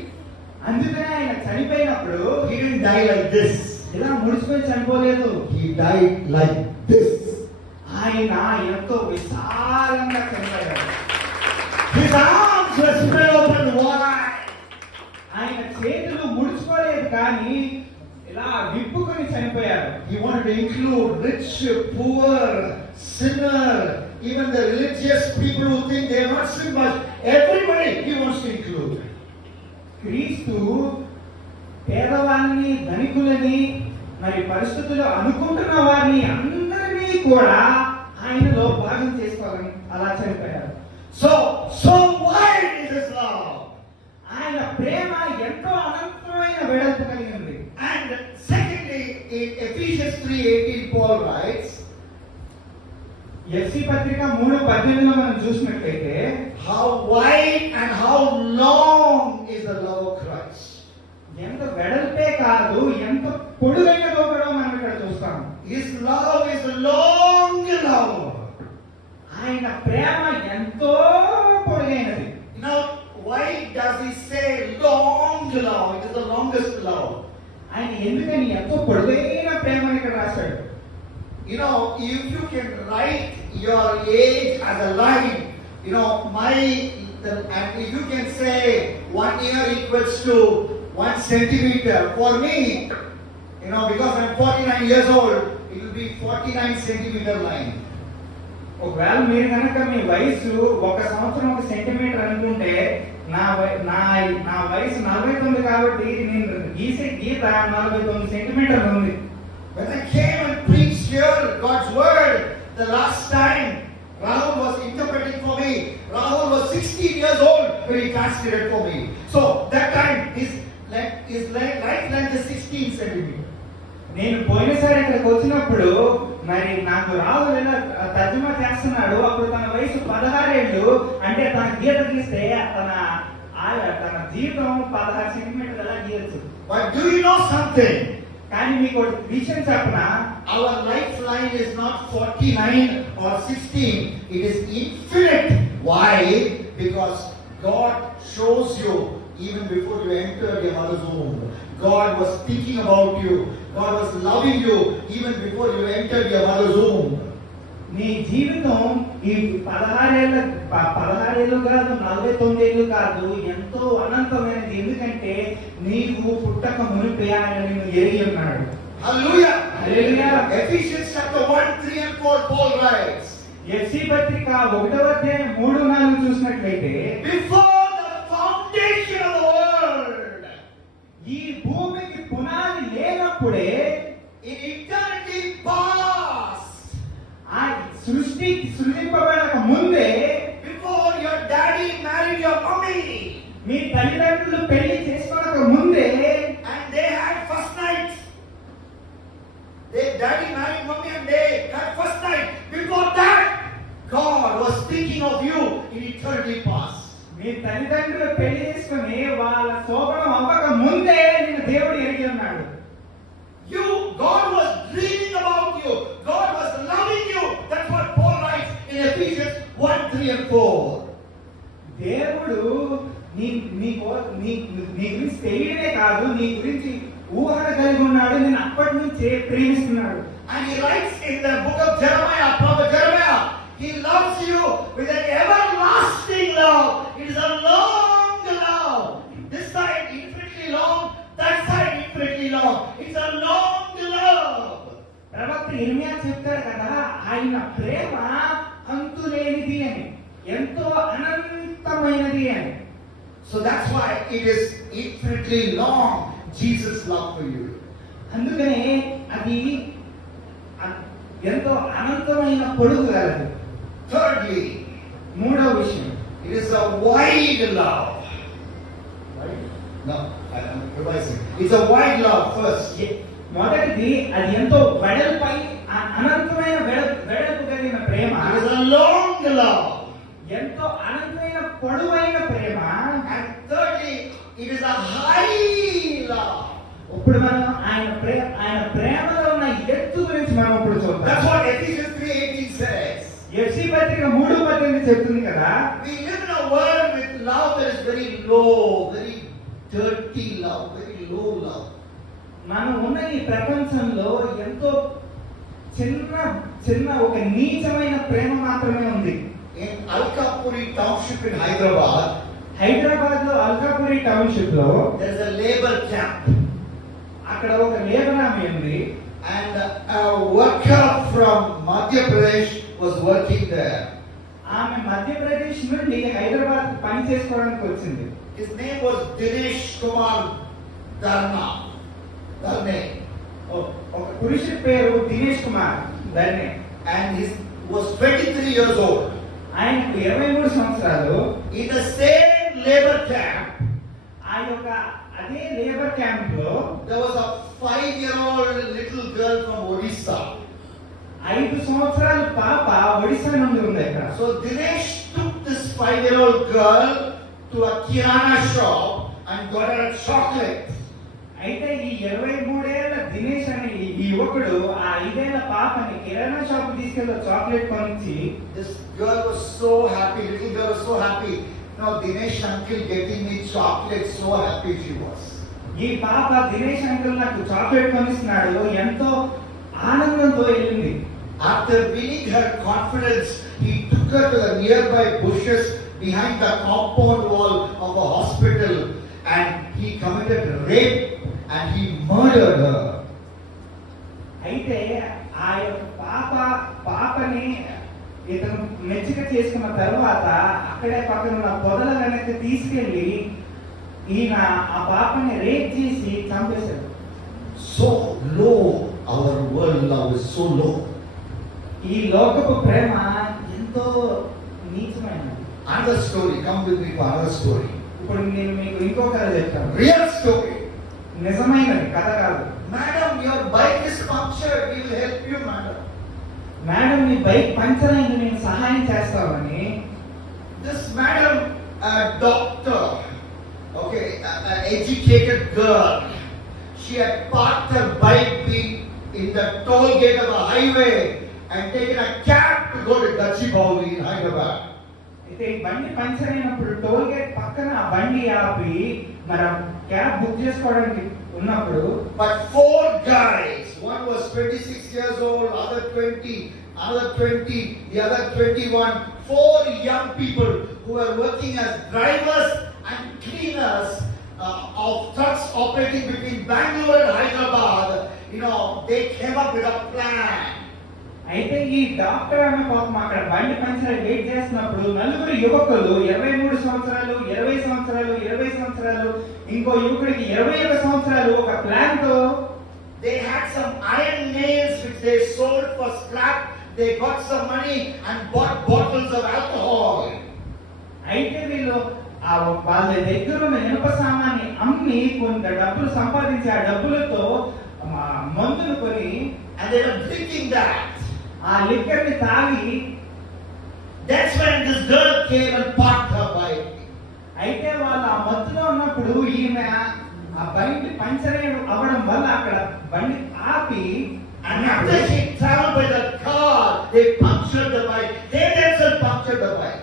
అందుకనే ఆయన చనిపోయినప్పుడు he didn't die like this. ఇలా ముడిచిపోయి చనిపోలేదు. He died like this. ఆయన ఎంతో విశాలంగా చనిపోయాడు. His arms were spread open wide. ఆయన చేతులు ముడుచుకోలేదు, కానీ ఇలా విప్పుకొని చనిపోయారు. He wanted to include rich, poor, sinner, even the religious people who think they are not sin much. Everybody he wants to include. క్రీస్తు పేదవాళ్ళని, ధనికులని, మరి పరిస్థితుల్లో అనుకుంటున్న వారిని అందరినీ కూడా ఆయనలో భాగం చేసుకోవాలని అలా చనిపోయారు. So wide is his love. ఆయన ప్రేమ ఎంతో అనంతమైన వెడల్పు కలిగి ఉంది. And secondly, in Ephesians 3:18, Paul writes, FC పత్రిక 3:18లో మనం చూసినట్లయితే, how wide and how long is the love of Christ. ఎంత వెడల్పే కాదు, ఎంత పొడుగైనదో కూడా మనం ఇక్కడ చూస్తాం. His love is a long love. ఆయన ప్రేమ ఎంతో పొడుగైనది. Now, why does he say long love? It is the longest love. ఆయన ఎందుకని ఎంతో పొడుగైన ప్రేమని ఇక్కడ రాశాడు? You know, if you can write your age as a line, you know, and if you can say 1 year equals to 1 centimeter, for me, you know, because I'm 49 years old, it will be 49 centimeter line. ఒకవేళ మీరు కనుక మీ వయసు 1 సంవత్సరం 1 centimetre అనుకుంటే, నా వయసు 49 కాబట్టి నేను గీసే గీత 49 సెంటీమీటర్లు ఉంది. When I came and preached here God's word, the last time Rahul was interpreting for me. Rahul was 16 years old when he translated for me. So that time his life length is 16 centimeters. నేను పోయినసారి ఇక్కడికి వచ్చినప్పుడు మరి నాకు రాహుల్ ఎలా తర్జుమా చేస్తున్నాడు, అప్పుడు తన వయసు 16 ఏళ్ళు. అంటే తన గీత గీస్తే తన జీవితం 16 సెంటీమీటర్లు ఎలా గీయచ్చు. But do you know something? కానీ మీకు ఒక విషయం చెప్పనా, our lifeline is not 49 or 16, it is infinite. Why? Because God shows you even before you enter your mother's womb. God was thinking about you. God was loving you even before you entered your mother's womb. నీ జీవితం ఈ 16 ఏళ్ళు కాదు, 49 ఏళ్ళు కాదు, ఎంతో అనంతమైనది. ఎందుకంటే నీవు పుట్టక మునిపే ఆయన నిన్ను ఎరిగి ఉన్నాడు. Hallelujah. Hallelujah. Ephesians chapter 1, 3 and 4, Paul writes, FC పత్రిక 1వ అధ్యాయం 3-4 చూసినట్లయితే, before the foundation of the world, ఈ భూమికి పునాది లేనప్పుడే, in eternity past, ఆ సృష్టి సృజింపబడక ముందే, before your daddy married your mommy, మీ తల్లిదండ్రులు పెళ్లి చేసుకోక ముందే, and they had first night. Their daddy married mommy and they had first night. Before that, God was thinking of you in eternity past. మీ తల్లిదండ్రులు పెళ్లి చేసుకుని వాళ్ళ శోభనం అవ్వక ముందే నిన్ను దేవుడు ఎరిగి ఉన్నాడు. 3 and 4. దేవుడు నీ నీ నీ గురించి తెలియనే కాదు, నీ గురించి ఊహన కలిగి ఉన్నాడు, నేను అప్పటి నుంచే ప్రేమిస్తున్నాడు. And he writes in the book of Jeremiah, prophet Jeremiah, he loves you with an everlasting love. It is a long love. This side infinitely long, that side infinitely long. It's a long love. ప్రవక్త ఇర్మియా చెప్తారు కదా, ఆయన ప్రేమ అంతులేనిది అని, ఎంతో అనంతమైనది అని. So that's why it is infinitely long, Jesus' love for you. అందుకనే అది ఎంతో అనంతమైన పొడుగు గలది. Thirdly, మూడవ విషయం, it is a wide love. Right? No, I'm revising. It's a wide love first. మొదటిది అది ఎంతో వెడల్పై అనంతమైన వెడల్పు కలిగిన ప్రేమ. It is a long love. ఎంతో అనంతమైన పొడవైన ప్రేమ. And thirdly, it is a high love. ఇప్పుడు మనం ఆయన ప్రేమలో ఉన్న ఎత్తు గురించి మనం ఇప్పుడు చూద్దాం. That's what Ephesians 3:18 says. FC పత్రిక 3:18 చెప్తుంది కదా, We live in a world with love that is very low, very dirty love, very low love. మనం ఉన్న ఈ ప్రపంచంలో ఎంతో చిన్న ఒక నీచమైన ప్రేమ మాత్రమే ఉంది. In Alkapuri township in Hyderabad, Hyderabad లో అల్కాపురి టౌన్షిప్ లో there is a labor camp. అక్కడ ఒక లేబర్ ఆమె ఉంది. And a worker from Madhya Pradesh was working there. ఆమె మధ్యప్రదేశ్ నుండి హైదరాబాద్ పని చేసుకోవడానికి వచ్చింది. His name was Dinesh Kumar Darne. ఒక పురుషుడి పేరు Dinesh Kumar దర్నే. And he was 23 years old. ఆయనకు 23 సంవత్సరాలు. In the same labor camp, ఆ యొక్క అదే లేబర్ క్యాంప్ లో there was a 5-year-old little girl from Odisha. 5 సంవత్సరాల పాప ఒడిశా నుండి ఉంది అక్కడ. So Dinesh took this 5-year-old girl to a kirana shop and got her a chocolate. అయితే ఈ 23 ఏళ్ల దినేష్ అనే ఈ యువకుడు ఆ 5 ఏళ్ల పాపని కిరాణా షాప్ తీసుకెళ్ళి chocolate కొనిచ్చి, This girl was so happy, little girl was so happy. Now Dinesh uncle getting me chocolate, so happy she was. ఈ పాప దినేష్ అంకుల్ నాకు చాక్లెట్ కొనిస్తున్నాడు, ఎంతో ఆనందంతో వెళ్ళింది. After winning her confidence, he took her to the nearby bushes behind the compound wall of a hospital and he committed rape and he murdered her. అయితే ఆ పాపని ఇతను మెచ్చిక చేసుకున్న తర్వాత అక్కడే పక్కన ఉన్న పొదల వెనక్కి తీసుకెళ్లి ఈయన ఆ పాపని రేప్ చేసి చంపేశాడు. So low, our world love is so low. ఈ లోకపు ప్రేమ ఎంతో నీచమైనది. Another story, come with me for another story. ఇప్పుడు నేను మీకు ఇంకో కథ చెప్తాను. Real story. నిజమైనది, కథ కాదు. Madam, your bike is punctured, we will help you, madam. Madam, me bike puncture అయింది, నేను సహాయం చేస్తామని. This madam, a doctor, okay, an educated girl, she had parked her bike in the toll gate of the highway and taken a cab to go to Gachibowli in Hyderabad. అయితే ఈ బండి puncture అయినప్పుడు toll gate పక్కన ఆ బండి ఆపి మరి cab book చేసుకోవడానికి ఉన్నప్పుడు, but 4 guys, one was 26 years old, other 20, another 20, the other 21, 4 young people who were working as drivers and cleaners of trucks operating between Bangalore and Hyderabad, they came up with a plan. అయితే ఈ doctor ఆమె పాపం అక్కడ బండి puncture wait చేస్తున్నప్పుడు నలుగురు యువకులు 23 సంవత్సరాలు, 20 సంవత్సరాలు, 20 సంవత్సరాలు, ఇంకో యువకుడికి 21 సంవత్సరాలు ఒక ప్లాన్ తో, they had some iron nails which they sold for scrap. They got some money and bought bottles of alcohol. అయితే వీళ్ళు వాళ్ళ దగ్గర ఉన్న ఇనుప సామాన్ని అమ్మి కొంత డబ్బులు సంపాదించి ఆ డబ్బులతో మందులు కొని, and they were drinking that. ఆ లిక్కర్ ని తాగి, that's when this girl came and parked her bike. అయితే వాళ్ళు ఆ మత్తులో ఉన్నప్పుడు ఈమె ఆ బండి పంచర్ అవ్వడం వల్ల అక్కడ బండి ఆపి, and after she traveled by the car, they punctured the bike. They themselves punctured the bike.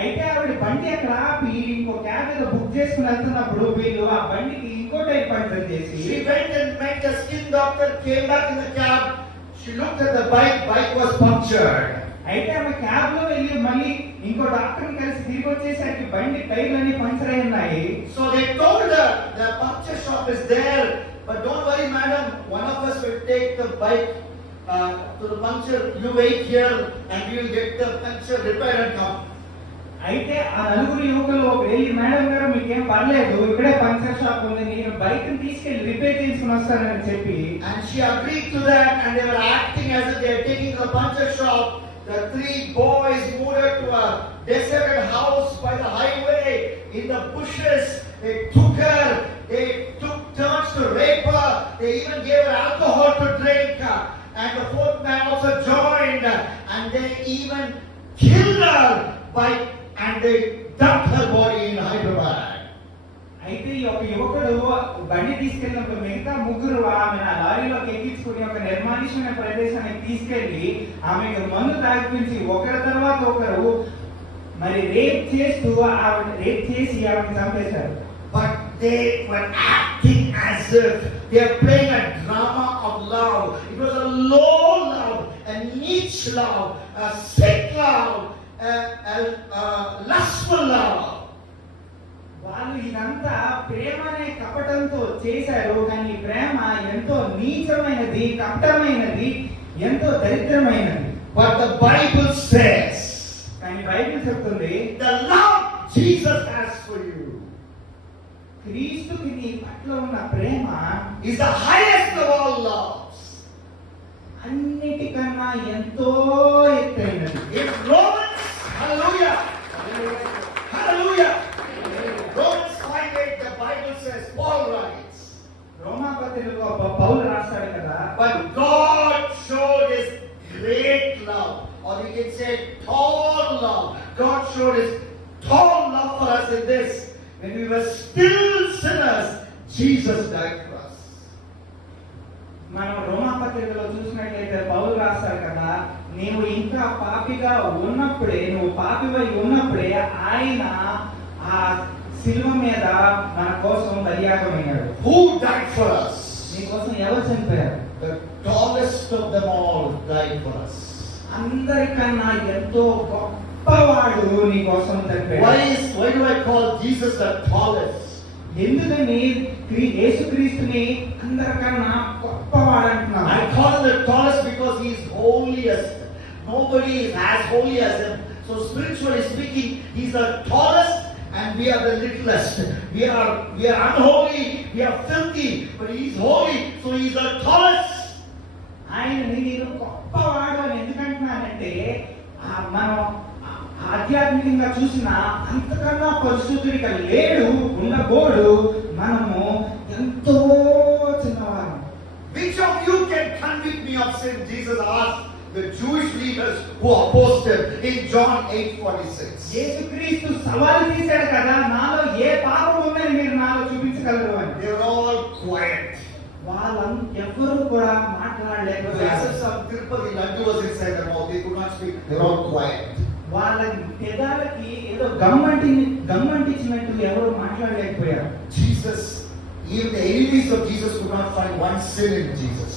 అయితే ఆవిడ బండి అక్కడ ఆపి ఇంకో క్యాబ్ ఏదో బుక్ చేసుకుని వెళ్తున్నప్పుడు వీళ్ళు ఆ బండికి ఇంకో టైర్ పంచర్ చేసి She went and met the skin doctor, came back in the cab. She looked at the bike was punctured. అయితే ఆమె క్యాబ్ లో వెళ్ళి మళ్ళీ ఇంకో డాక్టర్ కలిసి తిరిగి వచ్చేసరికి బండి టైర్లన్నీ పంచర్ అయి ఉన్నాయి. So they told her the puncture shop is there, but don't worry, madam. One of us will take the bike to the puncture. You wait here, and we will get the puncture repaired and come. అయితే ఆ నలుగురు యువకులు వెళ్ళి madam గారు మీకేం పర్లేదు ఇక్కడే puncture shop ఉంది నేను బైక్ ని తీసుకెళ్లి రిపేర్ చేసుకుని వస్తానని చెప్పి And she agreed to that, and they were acting as if they are taking the puncture shop. The three boys moved to a deserted house by the highway in the bushes. They took her. They took turns to rape her. They even gave her alcohol to drink. And the fourth man also joined. And they even killed her and they dumped her body in Hyderabad. అయితే ఈ ఒక యువకుడు బండి తీసుకెళ్ళినప్పుడు మిగతా ముగ్గురు ఆమెను ఆ లారీలోకి ఎక్కించుకుని ఒక నిర్మానుష్యమైన ప్రదేశానికి తీసుకెళ్లి ఆమెకు మందు తాగిపించి ఒకరి తర్వాత ఒకరు మరి రేప్ చేసి ఆమెను చంపేశారు. But they were acting as if they are playing a drama of love. It was a low love, a niche love, a sick love, a lustful love. వాళ్ళు ఇదంతా ప్రేమనే కపటంతో చేశారు. కానీ ప్రేమ ఎంతో నీచమైనది, కపటమైనది, ఎంతో దరిద్రమైనది. But the Bible says, కానీ Bible చెప్తుంది, the love Jesus has for you క్రీస్తుకి నీ పట్ల ఉన్న ప్రేమ is the highest of all loves. అన్నిటికన్నా ఎంతో ఎత్తైనది. In Romans, hallelujah, hallelujah. Romans 5:8, the Bible says, Paul writes, రోమా పత్రికలో పౌలు రాస్తాడు కదా, but God showed his great love, or we can say tall love. God showed his tall love for us in this: when we were still sinners, Jesus died for us. మనం రోమా పత్రికలో చూసినట్లయితే పౌలు రాస్తాడు కదా, నీవు ఇంకా పాపిగా ఉన్నప్పుడే, నువ్వు పాపివై ఉన్నప్పుడే ఆయన ఆ శిలువ మీద మన కోసం బలియాగమయ్యాడు. Who died for us? నీ కోసం ఎవరు చనిపోయారు? The tallest of them all died for us. అందరికన్నా ఎంతో గొప్పవాడు నీ కోసం చనిపోయాడు. Why do I call Jesus the tallest? ఎందుకని యేసుక్రీస్తుని అందరికన్నా గొప్పవాడు అంటున్నాను? I call him the tallest because he is holiest. Nobody is as holy as him. So spiritually speaking, he is the tallest and we are the littlest. We are unholy, we are filthy, but he is holy, so he is the tallest. ఆయనని నేను గొప్పవాడు అని ఎందుకంటున్నానంటే మనం ఆధ్యాత్మికంగా చూసిన అంతకన్నా పరిశుద్ధుడిగా లేడు, ఉండబోడు. మనము ఎంతో చిన్నవారు. Which of you can convict me of sin? Jesus asked the Jewish leaders who opposed him in John 8:46. యేసుక్రీస్తు సవాలు చేశాడు కదా, నాలో ఏ పాపం ఉందని మీరు నాలో చూపించగలరు అని. They were all quiet. ఎవరు కూడా మాట్లాడలేకపోయారు. Some Tirupati Laddu was inside their mouth. They could not speak. They were all quiet. వాళ్ళ పెదాలకి ఏదో గమ్మంటించినట్టు ఎవరు మాట్లాడలేకపోయారు. Jesus, even the enemies of Jesus could not find one sin in Jesus.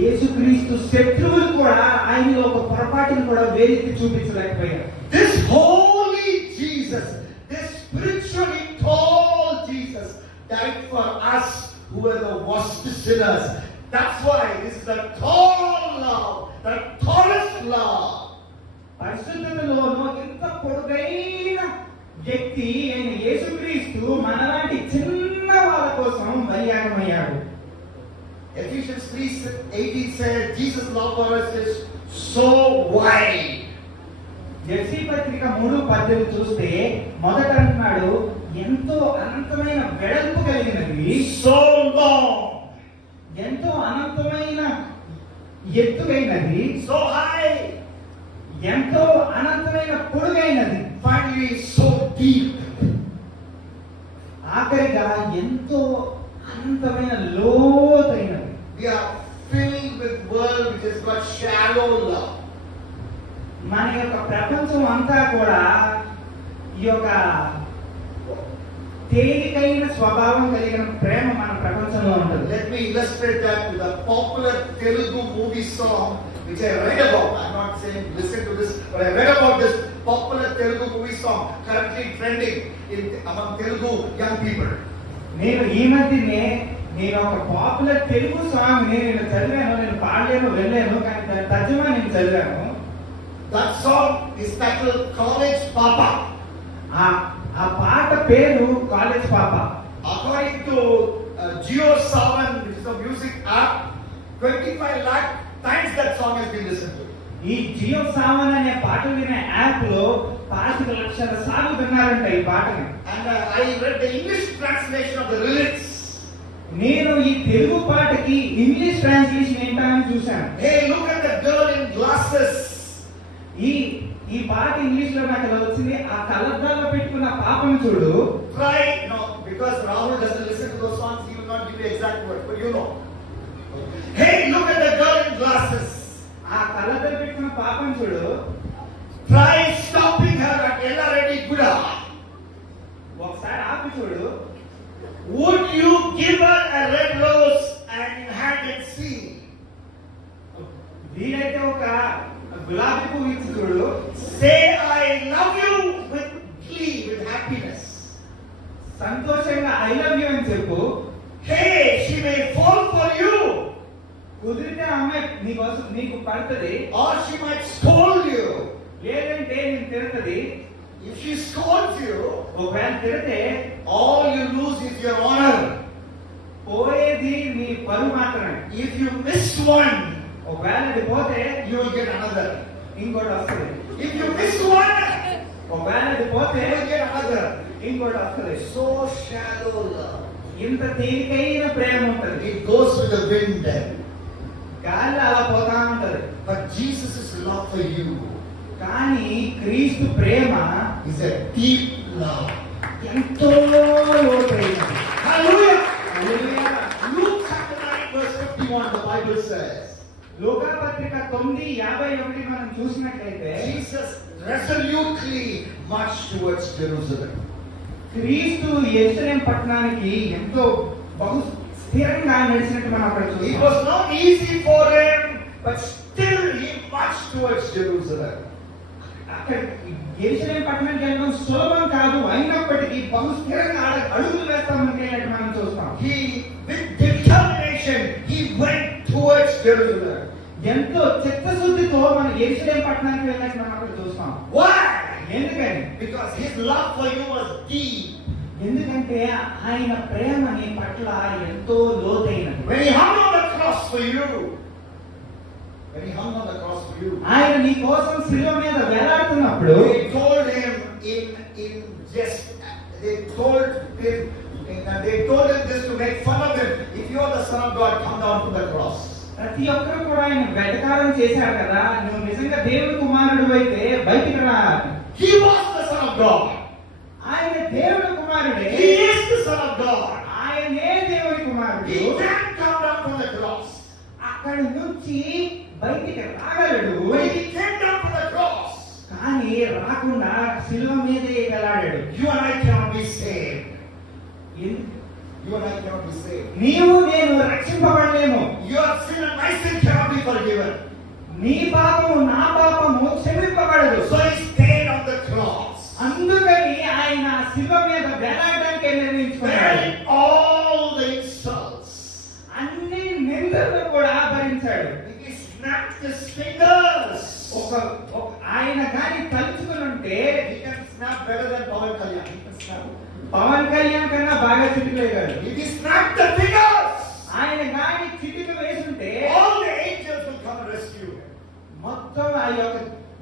యేసుక్రీస్తు శత్రువులు కూడా ఆయనలో ఒక పొరపాటును కూడా వేరెత్తి చూపించలేకపోయారు. This holy Jesus, this spiritually tall Jesus died for us who are the worst sinners. That's why this is the tall love, the tallest love. పరిశుద్ధతలోనూ ఇంత పొడుగైన వ్యక్తి అయిన యేసుక్రీస్తు మనలాంటి చిన్న వాళ్ళ కోసం బలియాగమయ్యాడు. Ephesians 3:18 says Jesus' love for us is so wide. ఎఫెసీ పత్రిక 3:18 చూస్తే మొదట అంటున్నాడు, ఎంతో అనంతమైన వెడల్పు కలిగినది, so long, ఎంతో అనంతమైన ఎత్తుగైనది, so high, ఎంతో అనంతమైన పొడుగైనది, finally so deep, ఆఖరిగా ఎంతో అనంతమైన లోతైనది. We are filled with world which has got shallow love. మన యొక్క ప్రపంచం అంతా కూడా ఈ యొక్క తేలికైన స్వభావం కలిగిన ప్రేమ మన ప్రపంచంలో ఉంటుంది. Let me illustrate that with a popular Telugu movie song which I read about. I'm not saying listen to this, but I read about this popular Telugu movie song currently trending among Telugu young people. నేను ఈ మధ్యనే ఒక popular Telugu song నేను చదివాను. నేను పాడలేను, వెళ్ళాను, కానీ దాని తర్జుమా నేను చదివాను. That song is titled College Papa. ఆ పాట పేరు కాలేజ్ పాప. According to JioSaavn, which is a music app, 25 lakh times that song has been listened to. ఈ JioSaavn అనే పాట వినే యాప్ లో 25 లక్షల సార్లు విన్నారంట ఈ పాటని. And I read the English translation of the lyrics. నేను ఈ తెలుగు పాటకి ఇంగ్లీష్ ట్రాన్స్లేషన్ ఏంటని చూశాను. Hey, look at the girl in glasses. ఈ పాట ఇంగ్లీష్ లో నాకు ఎలా వచ్చింది? ఆ కళ్ళద్దాల్లో పెట్టుకున్న పాపను చూడు. Try no, because Rahul doesn't listen to those songs, he will not give you exact words, but you know. Hey, look at the girl in glasses. ఆ కళ్ళద్దాలు పెట్టుకున్న పాపను చూడు. Try stopping her at Ella Reddy Guda. ఒకసారి ఆపి చూడు. Would you give her a red rose and hand and see? వీలైతే ఒక గులాబీ పువ్వు ఇచ్చి చూడు. Say I love you with glee, with happiness. సంతోషంగా ఐ లవ్ యూ అని చెప్పు. Hey, she may fall for you. కుదిరితే అమ్మాయి నీకు పడుతుంది. Or she might scold you. లేదంటే నేను తిడుతుంది. If she scolds you, ఒకవేళ తిడితే all you lose is your honor. పోయేది నీ పరువు మాత్రమే. If you miss one, ఒకవేళ అది పోతే you will get another. ఇంకోటి వస్తుంది. If you miss one, ఒకవేళ అది పోతే you will get another. ఇంకోటి వస్తుంది. So shallow love. ఇంత తేలికైన ప్రేమ ఉంటుంది. It goes with the wind. గాలి అలా పోతా ఉంటది. But Jesus' love for you కానీ క్రీస్తు ప్రేమ is a deep love. ఎంతో లోతైనది. Hallelujah. Hallelujah. Luke chapter 9 verse 51, the Bible says, లూకా పత్రిక 9:51 మనం చూసినట్లయితే Jesus resolutely marched towards Jerusalem. క్రీస్తు యెరూషలేం పట్టణానికి ఎంతో బహు స్థిరంగా నడిచినట్టు మనం అక్కడ It చూస్తాం. was not easy for him, but still he marched towards Jerusalem. అక్కడ యెరూషలేం పట్టణానికి వెళ్ళడం సులభం కాదు, అయినప్పటికీ బహు స్థిరంగా అడుగులు వేస్తామని మనం చూస్తాం. He, with determination, he went towards Jerusalem. ఎంతో చిత్తశుద్ధితో మనం యెరూషలేం పట్టణానికి వెళ్ళినట్టు మనం అక్కడ చూస్తాం. Why? ఎందుకని? Because his love for you was deep. ఎందుకంటే ఆయన ప్రేమ నీ పట్ల ఎంతో లోతైనది. When he hung on the cross for you, ఆయన నీ కోసం శిలువ మీద వేలాడుతున్నప్పుడు they told him this to make fun of him. If you are the Son of God, come down from the cross. ప్రతి ఒక్కరు కూడా ఆయన వెటకారం చేశారు కదా, నువ్వు నిజంగా దేవుని కుమారుడు అయితే బయటికి రా. He was the Son of God. ఆయన దేవుని కుమారుడే. He is the Son of God. ఆయనే దేవుని కుమారుడు. He can come down from the cross. అక్కడి నుంచి బయటికి రాగలడు. When he came down from the cross, కానీ రాకుండా శిలువ మీదే వేలాడాడు. you and I cannot be saved. నీవు నేను రక్షింపబడలేము. Your sin and my sin cannot be forgiven. నీ పాపము నా పాపము క్షమింపబడదు. So he stayed on the cross. అందుకని ఆయన శిలువ మీద వేలాడడానికి నిర్ణయించుకున్నాడు. All the insults, అన్ని నిందలను కూడా భరించాడు. he snapped his fingers. ఆయన కానీ తలుచుకుని ఉంటే he can snap better than Pawan Kalyan. He can snap. Pawan Kalyan కన్నా బాగా చిటికలేగాడు. He snapped the fingers. ఆయన కానీ చిటిక వేసుంటే all the angels will come and rescue him. మొత్తం ఆ యొక్క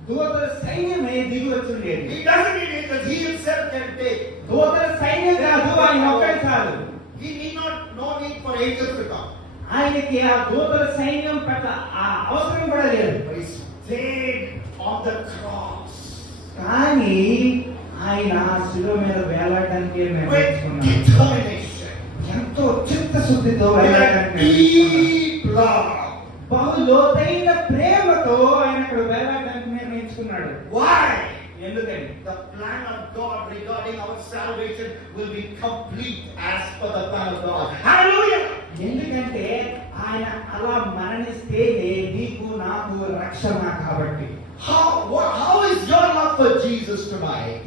దూతల సైన్యమే దిగి వచ్చుండేది. He doesn't need angels, he himself can take. దూతల సైన్యం కాదు, ఆయన ఒక్కడే చాలు. He need not, no need for angels to come. ఆయనకి ఆ దూతల సైన్యం పట్ల ఆ అవసరం కూడా లేదు. But he stayed on the cross. కానీ ఆయన శిలువ మీద వేలాడడానికి నిర్ణయించుకున్నాడు. ఎంతో చిత్తశుద్ధితో వేలాడడానికి బహు లోతైన ప్రేమతో ఆయన అక్కడ వేలాడడానికి నిర్ణయించుకున్నాడు. Why? ఎందుకని? The plan of God regarding our salvation will be complete as per the plan of God. Hallelujah! ఎందుకంటే ఆయన అలా మరణిస్తేనే నీకు నాకు రక్షణ కాబట్టి. How is your love for Jesus tonight?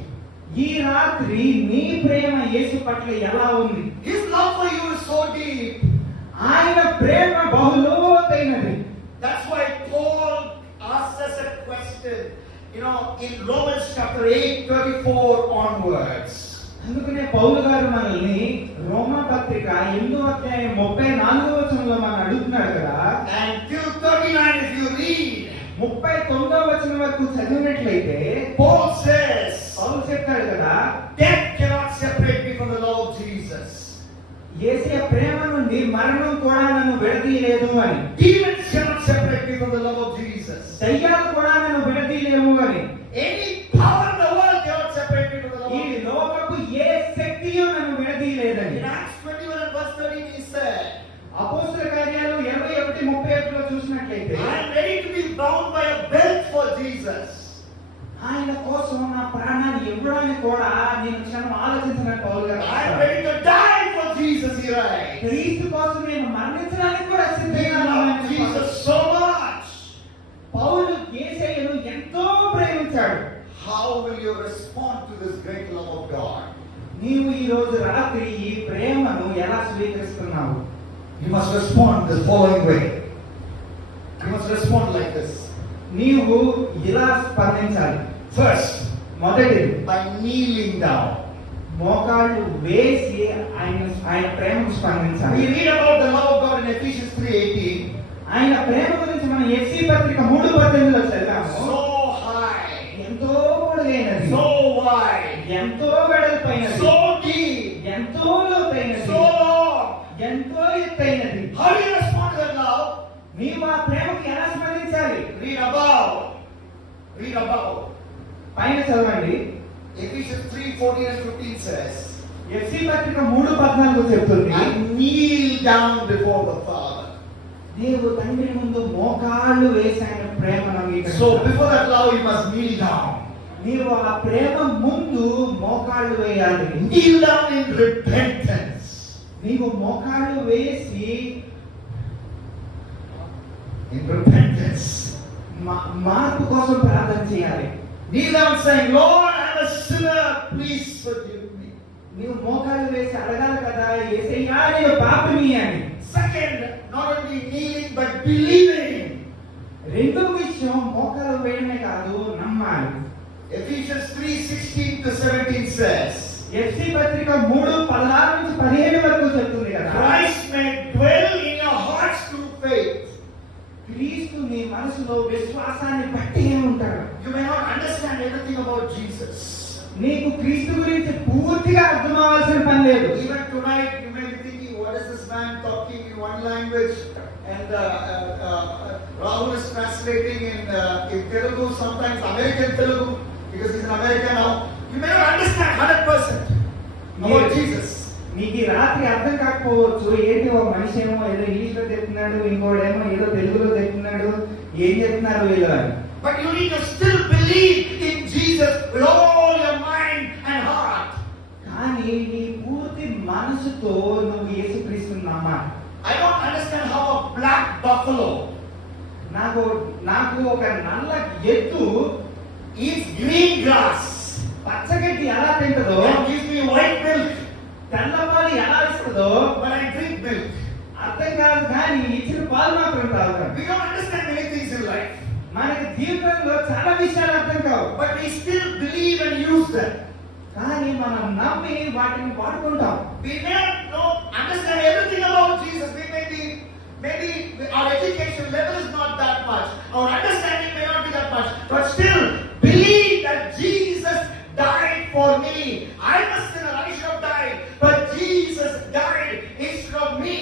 ఈ రాత్రి నీ ప్రేమ యేసు పట్ల ఎలా ఉంది? His love for you is so deep. ఆయన ప్రేమ బహులోతైనది. That's why Paul asks us a question, in Romans chapter 8:34 onwards. అందుకనే పౌలు గారు మనల్ని రోమా పత్రిక 8వ అధ్యాయం 34వ వచనంలో మనం అడుగుతున్నాడు కదా. And till 39 if you read, 39వ వచనం వరకు చదివినట్లయితే Paul says, పౌలు చెప్తాడు కదా, death cannot separate me from the love of Jesus. యేసయ్య ప్రేమ నుండి మరణం కూడా నన్ను విడదీయలేదు అని. Demons cannot separate me from the love of Jesus. దయ్యాలు కూడా నన్ను విడదీయలేవు అని. Any power in the world cannot separate me from the love ఈ of Jesus. లోకపు ఏ శక్తియు నన్ను విడదీయలేదని. In Acts 21 and verse 13 he said, అపోస్తల కార్యాలు 21:31లో చూసినట్లయితే, I am ready to be bound by a belt for Jesus. ఆయన కోసం నా ప్రాణాన్ని ఇవ్వడానికి కూడా నేను క్షణం ఆలోచించడానికి పౌలు గారు I am ready to die for Jesus, he writes. క్రీస్తు కోసం నేను మరణించడానికి కూడా We సిద్ధంగా love ఉన్నానని Jesus so much. పౌలు యేసయ్యను ఎంతో ప్రేమించాడు. How will you respond to this great love of God? నీవు ఈ రోజు రాత్రి ఈ ప్రేమను ఎలా స్వీకరిస్తున్నావు? You must respond the following way. You must respond like this. నీవు ఇలా స్పందించాలి. First, మొదటిది by kneeling down. మోకాళ్ళు వేసి ఆయన ప్రేమను స్పందించాలి. We read about the love of God in Ephesians 3:18. ఆయన ప్రేమ గురించి మనం ఎఫ్సీ పత్రిక 3:18లో చదివాము. So high, ఎంతో పొడవైనది, so wide, ఎంతో వెడల్పైనది, so deep, ఎంతో లోతైనది, so long. ఎంతో ఎత్తైనది. How do you respond to that love? నీవు ఆ ప్రేమకు ఎలా స్పందించాలి? Read above. Read above. పైన చదవండి. Ephesians 3:14 and 15 says, ఎఫ్సీ పత్రిక 3:14 చెప్తుంది, I kneel down before the Father. నీవు తండ్రి ముందు మోకాళ్ళు వేసి ఆయన ప్రేమను So before that love you must kneel down. నీవు ఆ ప్రేమ ముందు మోకాళ్ళు వేయాలి. Kneel down in repentance. నీవు మోకాళ్ళు వేసి In repentance. మార్పు కోసం ప్రార్థన చేయాలి. Kneel down saying, Lord, I am a sinner, please forgive me. నీవు మోకాళ్ళు వేసి అడగాలి కదా, యేసయ్యా నేను పాపిని అని. Second, not only kneeling but believing. రెండో విషయం మోకాలు వేయడమే కాదు, నమ్మాలి. Ephesians 3:16 to 17 says, ఎఫ్సీ పత్రిక 3:16 నుంచి 17 వరకు చెప్తుంది కదా, Christ may dwell in your hearts through faith. క్రీస్తు నీ మనసులో విశ్వాసాన్ని బట్టి ఉంటాడు. You may not understand everything about Jesus. నీకు క్రీస్తు గురించి పూర్తిగా అర్థం అవ్వాల్సిన పని లేదు. Even tonight you may be thinking, what is this man talking in one language? And Rahul is translating in Telugu, sometimes American Telugu, because he's an American now. You may not understand 100% about Jesus. నీకు ఈ రాత్రి అర్థం కాకపోవచ్చు. ఏంటి ఒక మనిషి ఏమో ఏదో ఇంగ్లీష్ లో చెప్తున్నాడు, ఇంకోడేమో ఏదో తెలుగులో చెప్తున్నాడు, ఏం చెప్తున్నారు వీళ్ళు అని. But you need to still believe in Jesus with all your mind and heart. కానీ నీ పూర్తి మనసుతో నువ్వు యేసుక్రీస్తుని నమ్మాలి. I don't understand how a black buffalo నాకు ఒక నల్ల ఎద్దు eats green grass పచ్చగడ్డి ఎలా తింటదో, and gives me white milk తెల్ల పాలు ఎలా ఇస్తుందో when I drink milk. అర్థం కాదు, కానీ ఇచ్చిన పాలు మాత్రం తాగుతాం. We don't understand many things in life, మనకి జీవితంలో చాలా విషయాలు అర్థం కావు, but we still believe and use them. కానీ మనం నమ్మి వాటిని వాడుకుంటాం. We may not understand everything about Jesus. Maybe our education level is not that much. Our understanding may not be that much. But still, believe that Jesus died for me. I'm a sinner. I should have died. But Jesus died instead of me.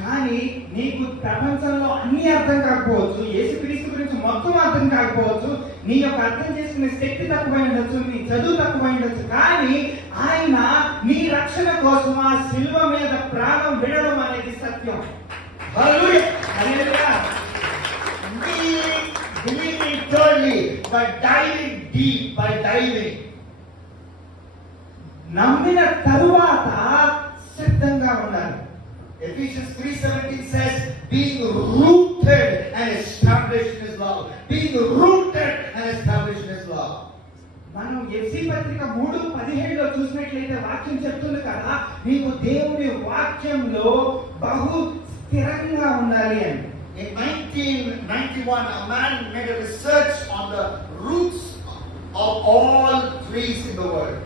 కానీ నీకు ప్రపంచంలో అన్ని అర్థం కాకపోవచ్చు, యేసుక్రీస్తు గురించి మొత్తం అర్థం కాకపోవచ్చు, నీ యొక్క అర్థం చేసుకునే శక్తి తక్కువై ఉండొచ్చు, నీ చదువు తక్కువై ఉండొచ్చు, కానీ ఆయన నీ రక్షణ కోసం ఆ శిలువ మీద ప్రాణం విడడం అనేది సత్యం. Hallelujah. Hallelujah. Believing thirdly, by diving deep, by diving. నమ్మిన తరువాత సిద్ధంగా ఉండాలి. Ephesians 3:17 says, being rooted and established in His love. Being rooted and established in His love. మనం ఎఫ్సీ పత్రిక 3:17లో చూసినట్లయితే వాక్యం చెప్తుంది కదా, నీకు దేవుని వాక్యంలో బహు స్థిరంగా ఉండాలి అని. In 1991, a man made a research on the roots of all trees in the world.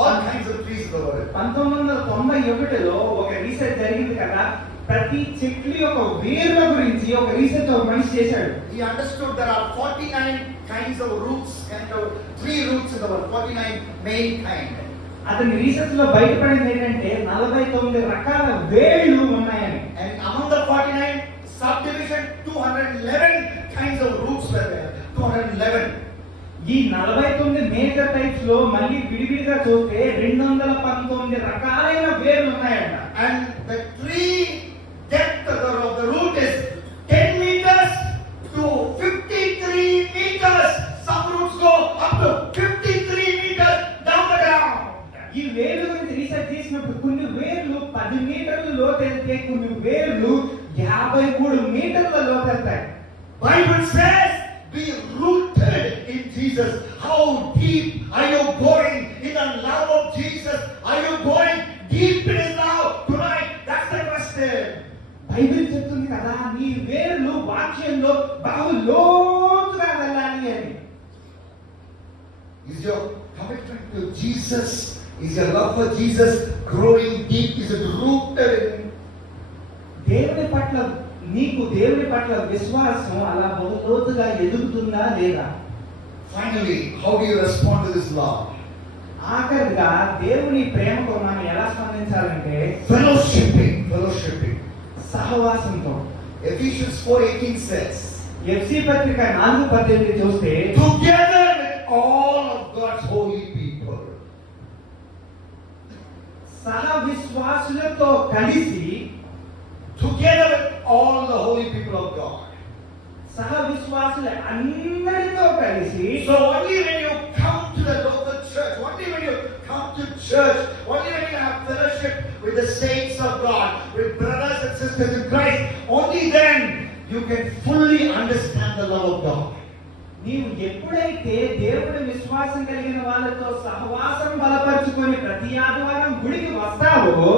All kinds of trees in the world. 1991లో ఒక రీసెర్చ్ జరిగింది కదా, ప్రతి చెట్ల యొక్క వేర్ల గురించి ఒక రీసెర్చ్ ఒక మనిషి చేశాడు. He understood there are 49 kinds of roots, and tree roots in the world, 49 main kinds. అతని రీసెర్చ్ లో బయటపడింది ఏంటంటే 49 రకాల వేళ్ళు ఉన్నాయని. And among the 49 subdivision, 211 kinds of roots were there. 211. ఈ 49 మేజర్ టైప్స్ లో మళ్ళీ విడివిడిగా చూస్తే 219 రకాలైన వేర్లు ఉన్నాయంట. And the tree depth of the root is 10 meters to 53 meters. Some roots go up to 53 meters down the ground. ఈ వేర్ల గురించి రీసెర్చ్ చేసినప్పుడు కొన్ని వేర్లు 10 మీటర్ల లోతెళ్తే, కొన్ని వేర్లు 53 మీటర్ల లోతెళ్తాయి. Bible says, be rooted in Jesus. How deep are you going in the love of Jesus? Are you going deep in His love tonight? That's the question. Bible చెప్తుంది కదా, నీ వేర్లు వాక్యంలో బహు లోతుగా వెళ్ళాలి అని. Is your commitment to Jesus, is your love for Jesus growing deep? Is it rooted in Him? దేవుని పట్ల నీకు దేవుని పట్ల విశ్వాసం అలా బహు లోతుగా ఎదుగుతుందా లేదా? Finally, how do you respond to this love? ఆఖరిగా దేవుని ప్రేమకు మనం ఎలా స్పందించాలంటే Fellowshipping. సహవాసంతో. Ephesians 4:18 says, ఎఫ్సీ పత్రిక 4:18 చూస్తే, together with all of God's holy people. సహ విశ్వాసులతో కలిసి, Together with all the holy people of God. సహ విశ్వాసుల అందరితో కలిసి. So only when you come to the local church, only when you come to church, only when you have fellowship with the saints of God, with brothers and sisters in Christ, only then you can fully understand the love of God. నీవు ఎప్పుడైతే దేవుడి విశ్వాసం కలిగిన వాళ్ళతో సహవాసం బలపరుచుకొని ప్రతి ఆదివారం గుడికి వస్తావో,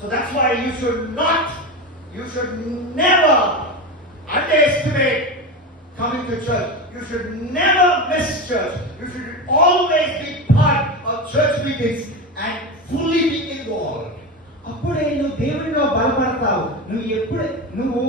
so that's why you should never underestimate coming to church. You should never miss church. You should always be part of church meetings and fully be involved. అప్పుడే నువ్వు దేవుడిలో బలపడతావు. నువ్వు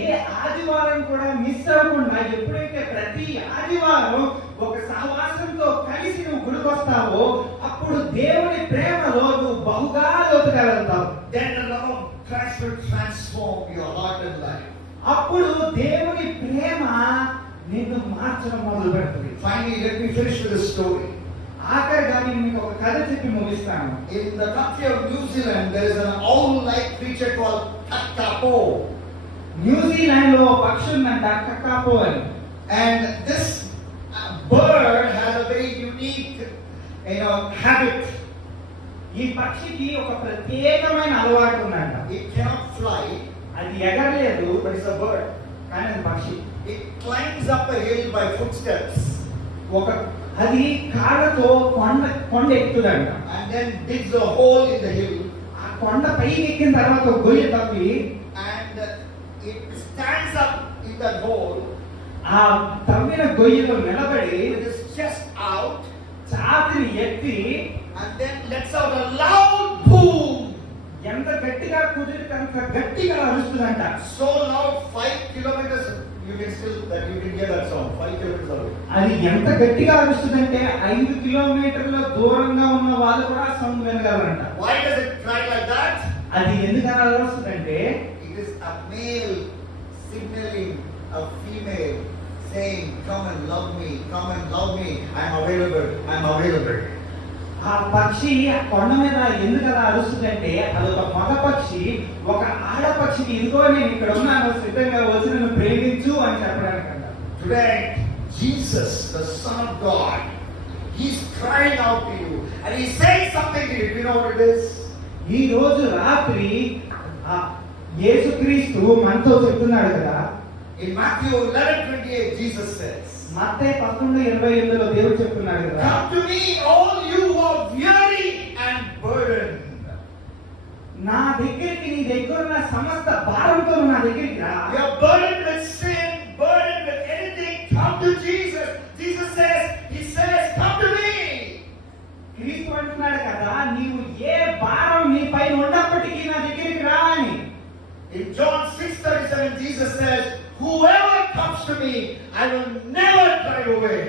ఏ ఆదివారం కూడా మిస్ అవ్వకుండా, ఎప్పుడైతే ప్రతి ఆదివారం ఒక సహవాసంతో కలిసి నువ్వు గుడికి వస్తావో, అప్పుడు దేవుని ప్రేమలో నువ్వు బహుగా లోతుగా వెళ్తావు. Then the love of Christ will transform your heart and life. అప్పుడు దేవుని ప్రేమ నిన్ను మార్చడం మొదలు పెడుతుంది. Finally, let me finish with a story. ఆఖరిగా నేను మీకు ఒక కథ చెప్పి ముగిస్తాను. In the country of New Zealand, there is an owl-like creature called kakapo. New Zealand లో పక్షి ఉందంట, కకాపో అని. And this bird has a very unique, habit. ఈ పక్షికి ఒక ప్రత్యేకమైన అలవాటు ఉందంట. It cannot fly. అది ఎగరలేదు, But it's a bird. కానీ అది పక్షి. It climbs up a hill by footsteps. అది కాళ్ళతో కొండ ఎక్కుతుందంట. And then digs a hole in the hill. ఆ కొండ పైకి ఎక్కిన తర్వాత ఒక గొయ్యి తవ్వి, And it stands up in that hole. ఆ తవ్విన గొయ్యిలో నిలబడి With its chest out. ఛాతీని ఎత్తి, And then lets out a loud boom. ఎంత గట్టిగా కుదిరితే అంత గట్టిగా అరుస్తుందంట. So loud, 5 kilometers. You can hear that sound. 5 kilometers away. అది ఎంత గట్టిగా అరుస్తుందంటే 5 కిలోమీటర్ల దూరంగా ఉన్న వాళ్ళు కూడా sound వినగలరంట. Why does it cry like that? అది ఎందుకని అరుస్తుందంటే, It is a male signaling a female saying, come and love me, I'm available. ఆ పక్షి ఆ కొండ మీద ఎందుకలా అరుస్తుందంటే, అదొక మగ పక్షి ఒక ఆడపక్షికి ఇదిగో నేను ఇక్కడ ఉన్నాను, సిద్ధంగా వచ్చి నన్ను ప్రేమించు అని చెప్పడానికి. Today, Jesus, the Son of God, He's crying out to you and He's saying something to you. Do you know what it is? ఈ రోజు రాత్రి యేసుక్రీస్తు మనతో చెప్తున్నాడు కదా. In Matthew 11:28 Jesus says, మత్తయి 11:28లో దేవుడు చెప్తున్నాడు కదా, come to me all you who are weary and burdened. నా దగ్గరికి, నీ దగ్గర ఉన్న సమస్త భారంతో నా దగ్గరికి రా. You are burdened with sin, burdened with anything, come to Jesus. Jesus says, He says, come to me. క్రీస్తు అంటున్నాడు కదా, నీవు ఏ భారం నీ పైన ఉన్నప్పటికీ నా దగ్గరికి రా అని. In John 6:37 Jesus says, whoever comes to me, I will never drive away.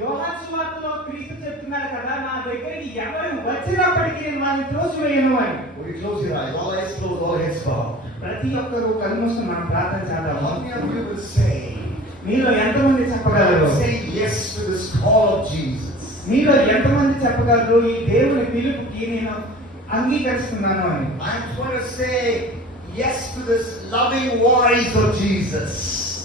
యోహాను సువార్తలో క్రీస్తు చెప్తున్నాడు కదా, నా దగ్గరికి ఎవరు వచ్చినప్పటికీ నేను వారిని త్రోసివేయను అని. Would you close your eyes? All eyes closed, all heads bowed. ప్రతి ఒక్కరూ కళ్ళు మూసుకొని మనం ప్రార్థన చేద్దాం. How many of you will say, మీలో ఎంతమంది చెప్పగలరు? say yes to this call of Jesus? మీలో ఎంతమంది చెప్పగలరు ఈ దేవుని పిలుపుకి నేను అంగీకరిస్తున్నాను అని? I'm going to say yes to this loving voice of Jesus.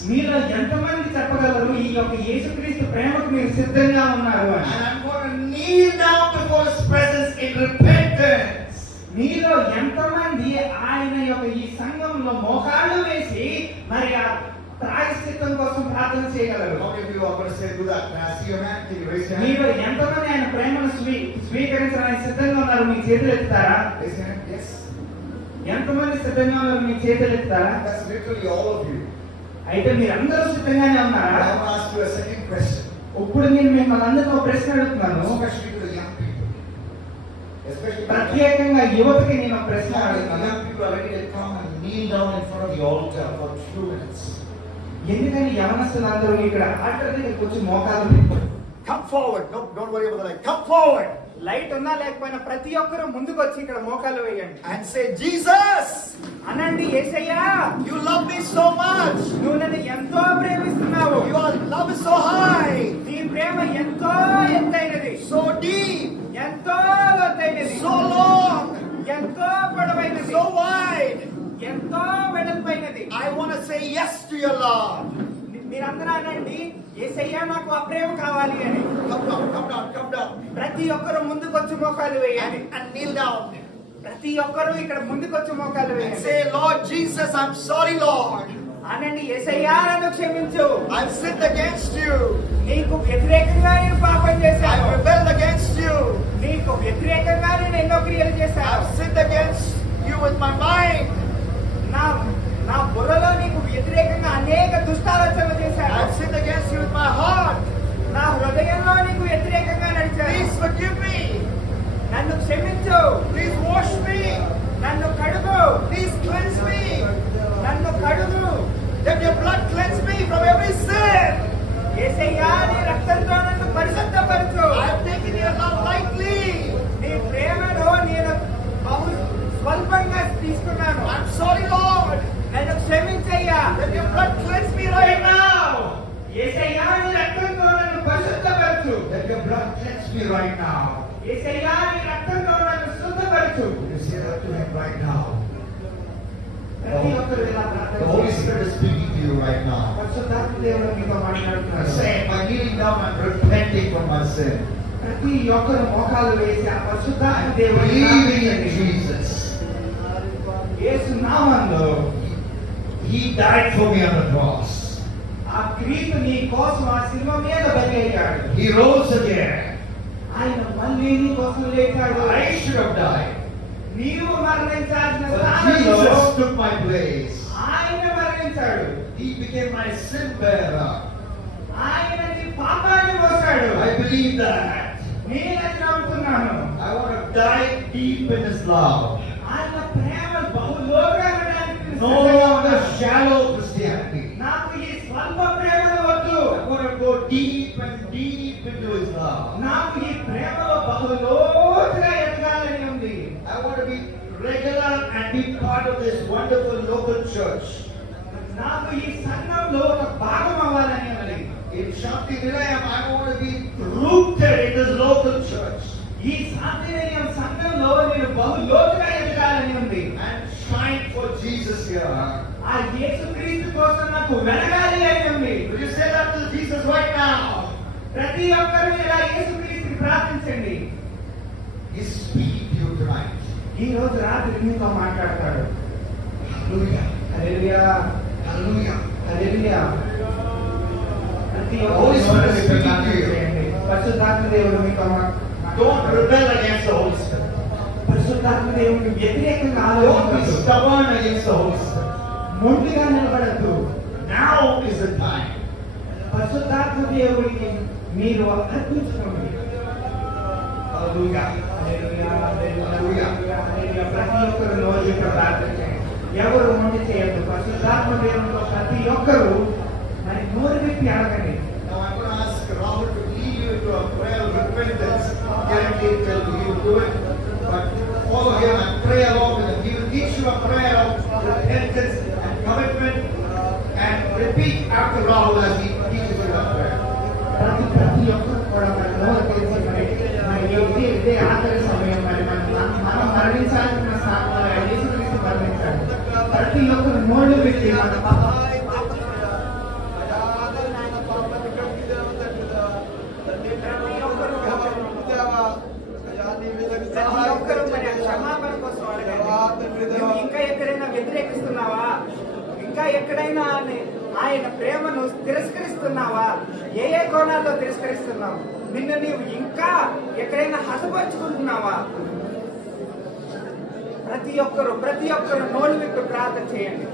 మీలో ఎంతమంది చెప్పగలరు ఈ యొక్క యేసుక్రీస్తు ప్రేమకు మీరు సిద్ధంగా ఉన్నారు అని? And I'm going to kneel down before His presence in repentance. మీలో ఎంతమంది ఆయన యొక్క ఈ సంఘంలో మోకాళ్ళు వేసి మరి ఆ ప్రాయశ్చిత్తం కోసం ప్రార్థన చేయగలరు? How many of you are going to say do that? Can I see your hand? Can you raise your మీలో hand? ఎంతమంది ఆయన ప్రేమను స్వీకరించడానికి సిద్ధంగా ఉన్నారు? మీ చేతులు ఎత్తుతారా? Raise your hand. Yes. ఎంతమంది సిద్ధంగా ఉన్నారు? మీ చేతులు ఎత్తుతారా? That's literally all of you. అయితే మీరందరూ సిద్ధంగానే I ఉన్నారా? want to ask you a second question. ఇప్పుడు నేను మిమ్మల్ని అందరినీ ఒక ప్రశ్న అడుగుతున్నాను. Especially to the young people. Especially to the ప్రత్యేకంగా యువతకి నేను ఒక ప్రశ్న అడుగుతున్నాను. young people are ready to come and kneel down in front of the altar for 2 minutes. ఎందుకని యవనస్తులందరూ ఇక్కడ ఆల్టర్ దగ్గరికి వచ్చి మోకాలు Come forward. No, don't worry about the light. Come forward. Light ఉన్నా లేకపోయినా ప్రతి ఒక్కరూ ముందుకు వచ్చి ఇక్కడ మోకాలు వేయండి. And say, Jesus, అనండి, యేసయ్యా, you love me so much. నువ్వు నన్ను ఎంతో ప్రేమిస్తున్నావు. Your love is so high. నీ ప్రేమ ఎంతో ఎత్తైనది, So deep. ఎంతో లోతైనది, So long. ఎంతో పొడవైనది, So wide. ఎంతో వెడల్పైనది. I want to say yes to your love. మీరందరూ అనండి, యేసయ్యా నాకు ఆ ప్రేమ కావాలి అని. Come down, come down, come down. ప్రతి ఒక్కరు ముందుకు వచ్చి మోకాలు వేయండి. And kneel down. ప్రతి ఒక్కరు ఇక్కడ ముందుకు వచ్చి మోకాలు And వేయండి. say, Lord Jesus, I'm sorry, Lord. అనండి, యేసయ్యా నన్ను క్షమించు. I've sinned against you. నీకు వ్యతిరేకంగా నేను పాపం చేశాను. I've rebelled against you. నీకు వ్యతిరేకంగా నేను ఎన్నో క్రియలు చేశాను. I've sinned against you with my mind. నా బుర్రలో నీకు వ్యతిరేకంగా అనేక దుష్టాలోచనలు చేశాను. I've sinned against you with my heart. నా హృదయంలో నీకు వ్యతిరేకంగా నడిచాను. Please forgive me. నన్ను క్షమించు. Please wash me. నన్ను కడుగు. Please cleanse me. నన్ను కడుగు. Let your blood cleanse me from every sin. యేసయ్యా నీ రక్తంతో నన్ను పరిశుద్ధపరచు. I've taken your love lightly. నీ ప్రేమను నేను బహు స్వల్పంగా తీసుకున్నాను. I'm sorry, Lord. నన్ను క్షమించయ్యా. Let your blood cleanse me right now. యేసయ్యా నీ రక్తంతో నన్ను పరిశుద్ధపరచు. Let your blood cleanse me right now. యేసయ్యా నీ రక్తంతో నన్ను శుద్ధపరచు. You say that to him right now. ప్రతి ఒక్కరు ఇలా ప్రార్థన The Holy చేయండి. Spirit is speaking to you right now. పరిశుద్ధాత్మ దేవుడు మీతో I'm మాట్లాడుతున్నాడు. saying, by kneeling down, I'm repenting from my sin. ప్రతి ఒక్కరు మోకాలు వేసి ఆ పరిశుద్ధాత్మ I'm దేవుడిని believing in ప్రార్థించండి. Jesus. యేసు నామములో He died for me on the cross. ఆ క్రీస్తు నీ కోసం ఆ శిలువ మీద బలయ్యాడు. He rose again. ఆయన మళ్ళీ నీ కోసం లేచాడు. I should have died. నీవు మరణించాల్సిన But స్థానంలో Jesus took my place. ఆయన మరణించాడు. He became my sin bearer. ఆయన నీ పాపాన్ని మోసాడు. I believe that. నేను అది నమ్ముతున్నాను. I want to dive deep in His love. ఆయన ప్రేమ బహులోగా ఉండడానికి No longer shallow Christianity. నాకు ఈ స్వల్ప ప్రేమను వద్దు. I want to go deep and deep into His love. నాకు ఈ ప్రేమలో బహులోతుగా ఎదగాలని ఉంది. I want to be regular and be part of this wonderful local church. నాకు ఈ సంఘంలో ఒక భాగం అవ్వాలని ఉంది. In Shanti Nilayam, I want to be rooted in this local church ఈ శాంతినిలయం సంఘంలో నేను బహులోతుగా ఎదగాలని ఉంది. and shine for Jesus here. ఆ యేసుక్రీస్తు కోసం నాకు వెలగాలి అని ఉంది. Will you say that to Jesus right now? ప్రతి ఒక్కరు ఇలా యేసుక్రీస్తుని ప్రార్థించండి. He's speaking to you tonight. ఈ రోజు రాత్రి మీతో మాట్లాడతాడు. Hallelujah. హల్లెలూయా, Hallelujah. హల్లెలూయా. ప్రతి Holy Spirit ఒక్కరు is speaking to you. పరిశుద్ధాత్మ దేవుడు మీతో Don't rebel against the Holy Spirit. పరిశుద్ధాత్మ దేవుడికి వ్యతిరేకంగా Don't be ఆలోచించొద్దు. stubborn against the Holy Spirit. మొండిగా నిలబడద్దు. Now is the time. పరిశుద్ధాత్మ దేవుడికి మీరు అర్పించుకోండి. Hallelujah. హల్లెలూయా, హల్లెలూయా, హల్లెలూయా. ప్రతి ఒక్కరు రోజు ప్రార్థించండి. ఎవరు మొండి చేయొద్దు. పరిశుద్ధాత్మ దేవుడితో ప్రతి ఒక్కరు మరి నోరు విప్పి అడగండి. Now I'm going to ask Robert to lead you into a prayer of repentance. Guaranteed that he will do it. But follow him and pray along with him. He will teach you a prayer of repentance and commitment. And repeat after Rahul as he teaches you that prayer. ప్రతి ఒక్కరు కూడా మన నోరు తెరిచి మరి ఇదే ఆఖరి సమయం. మరి మనం మరణించాల్సిన స్థానంలో యేసుక్రీస్తు మరణించాడు. ప్రతి ఒక్కరు నోరు పెట్టి మన క్షమాపణ కోసం అడగండి. ఇంకా ఎక్కడైనా వ్యతిరేకిస్తున్నావా? ఇంకా ఎక్కడైనా ఆయన ప్రేమను తిరస్కరిస్తున్నావా? ఏ ఏ కోణాల్లో తిరస్కరిస్తున్నావు? నిన్ను నీవు ఇంకా ఎక్కడైనా హతపరుచుకుంటున్నావా? ప్రతి ఒక్కరు నోళ్ళు విప్పి ప్రార్థన చేయండి.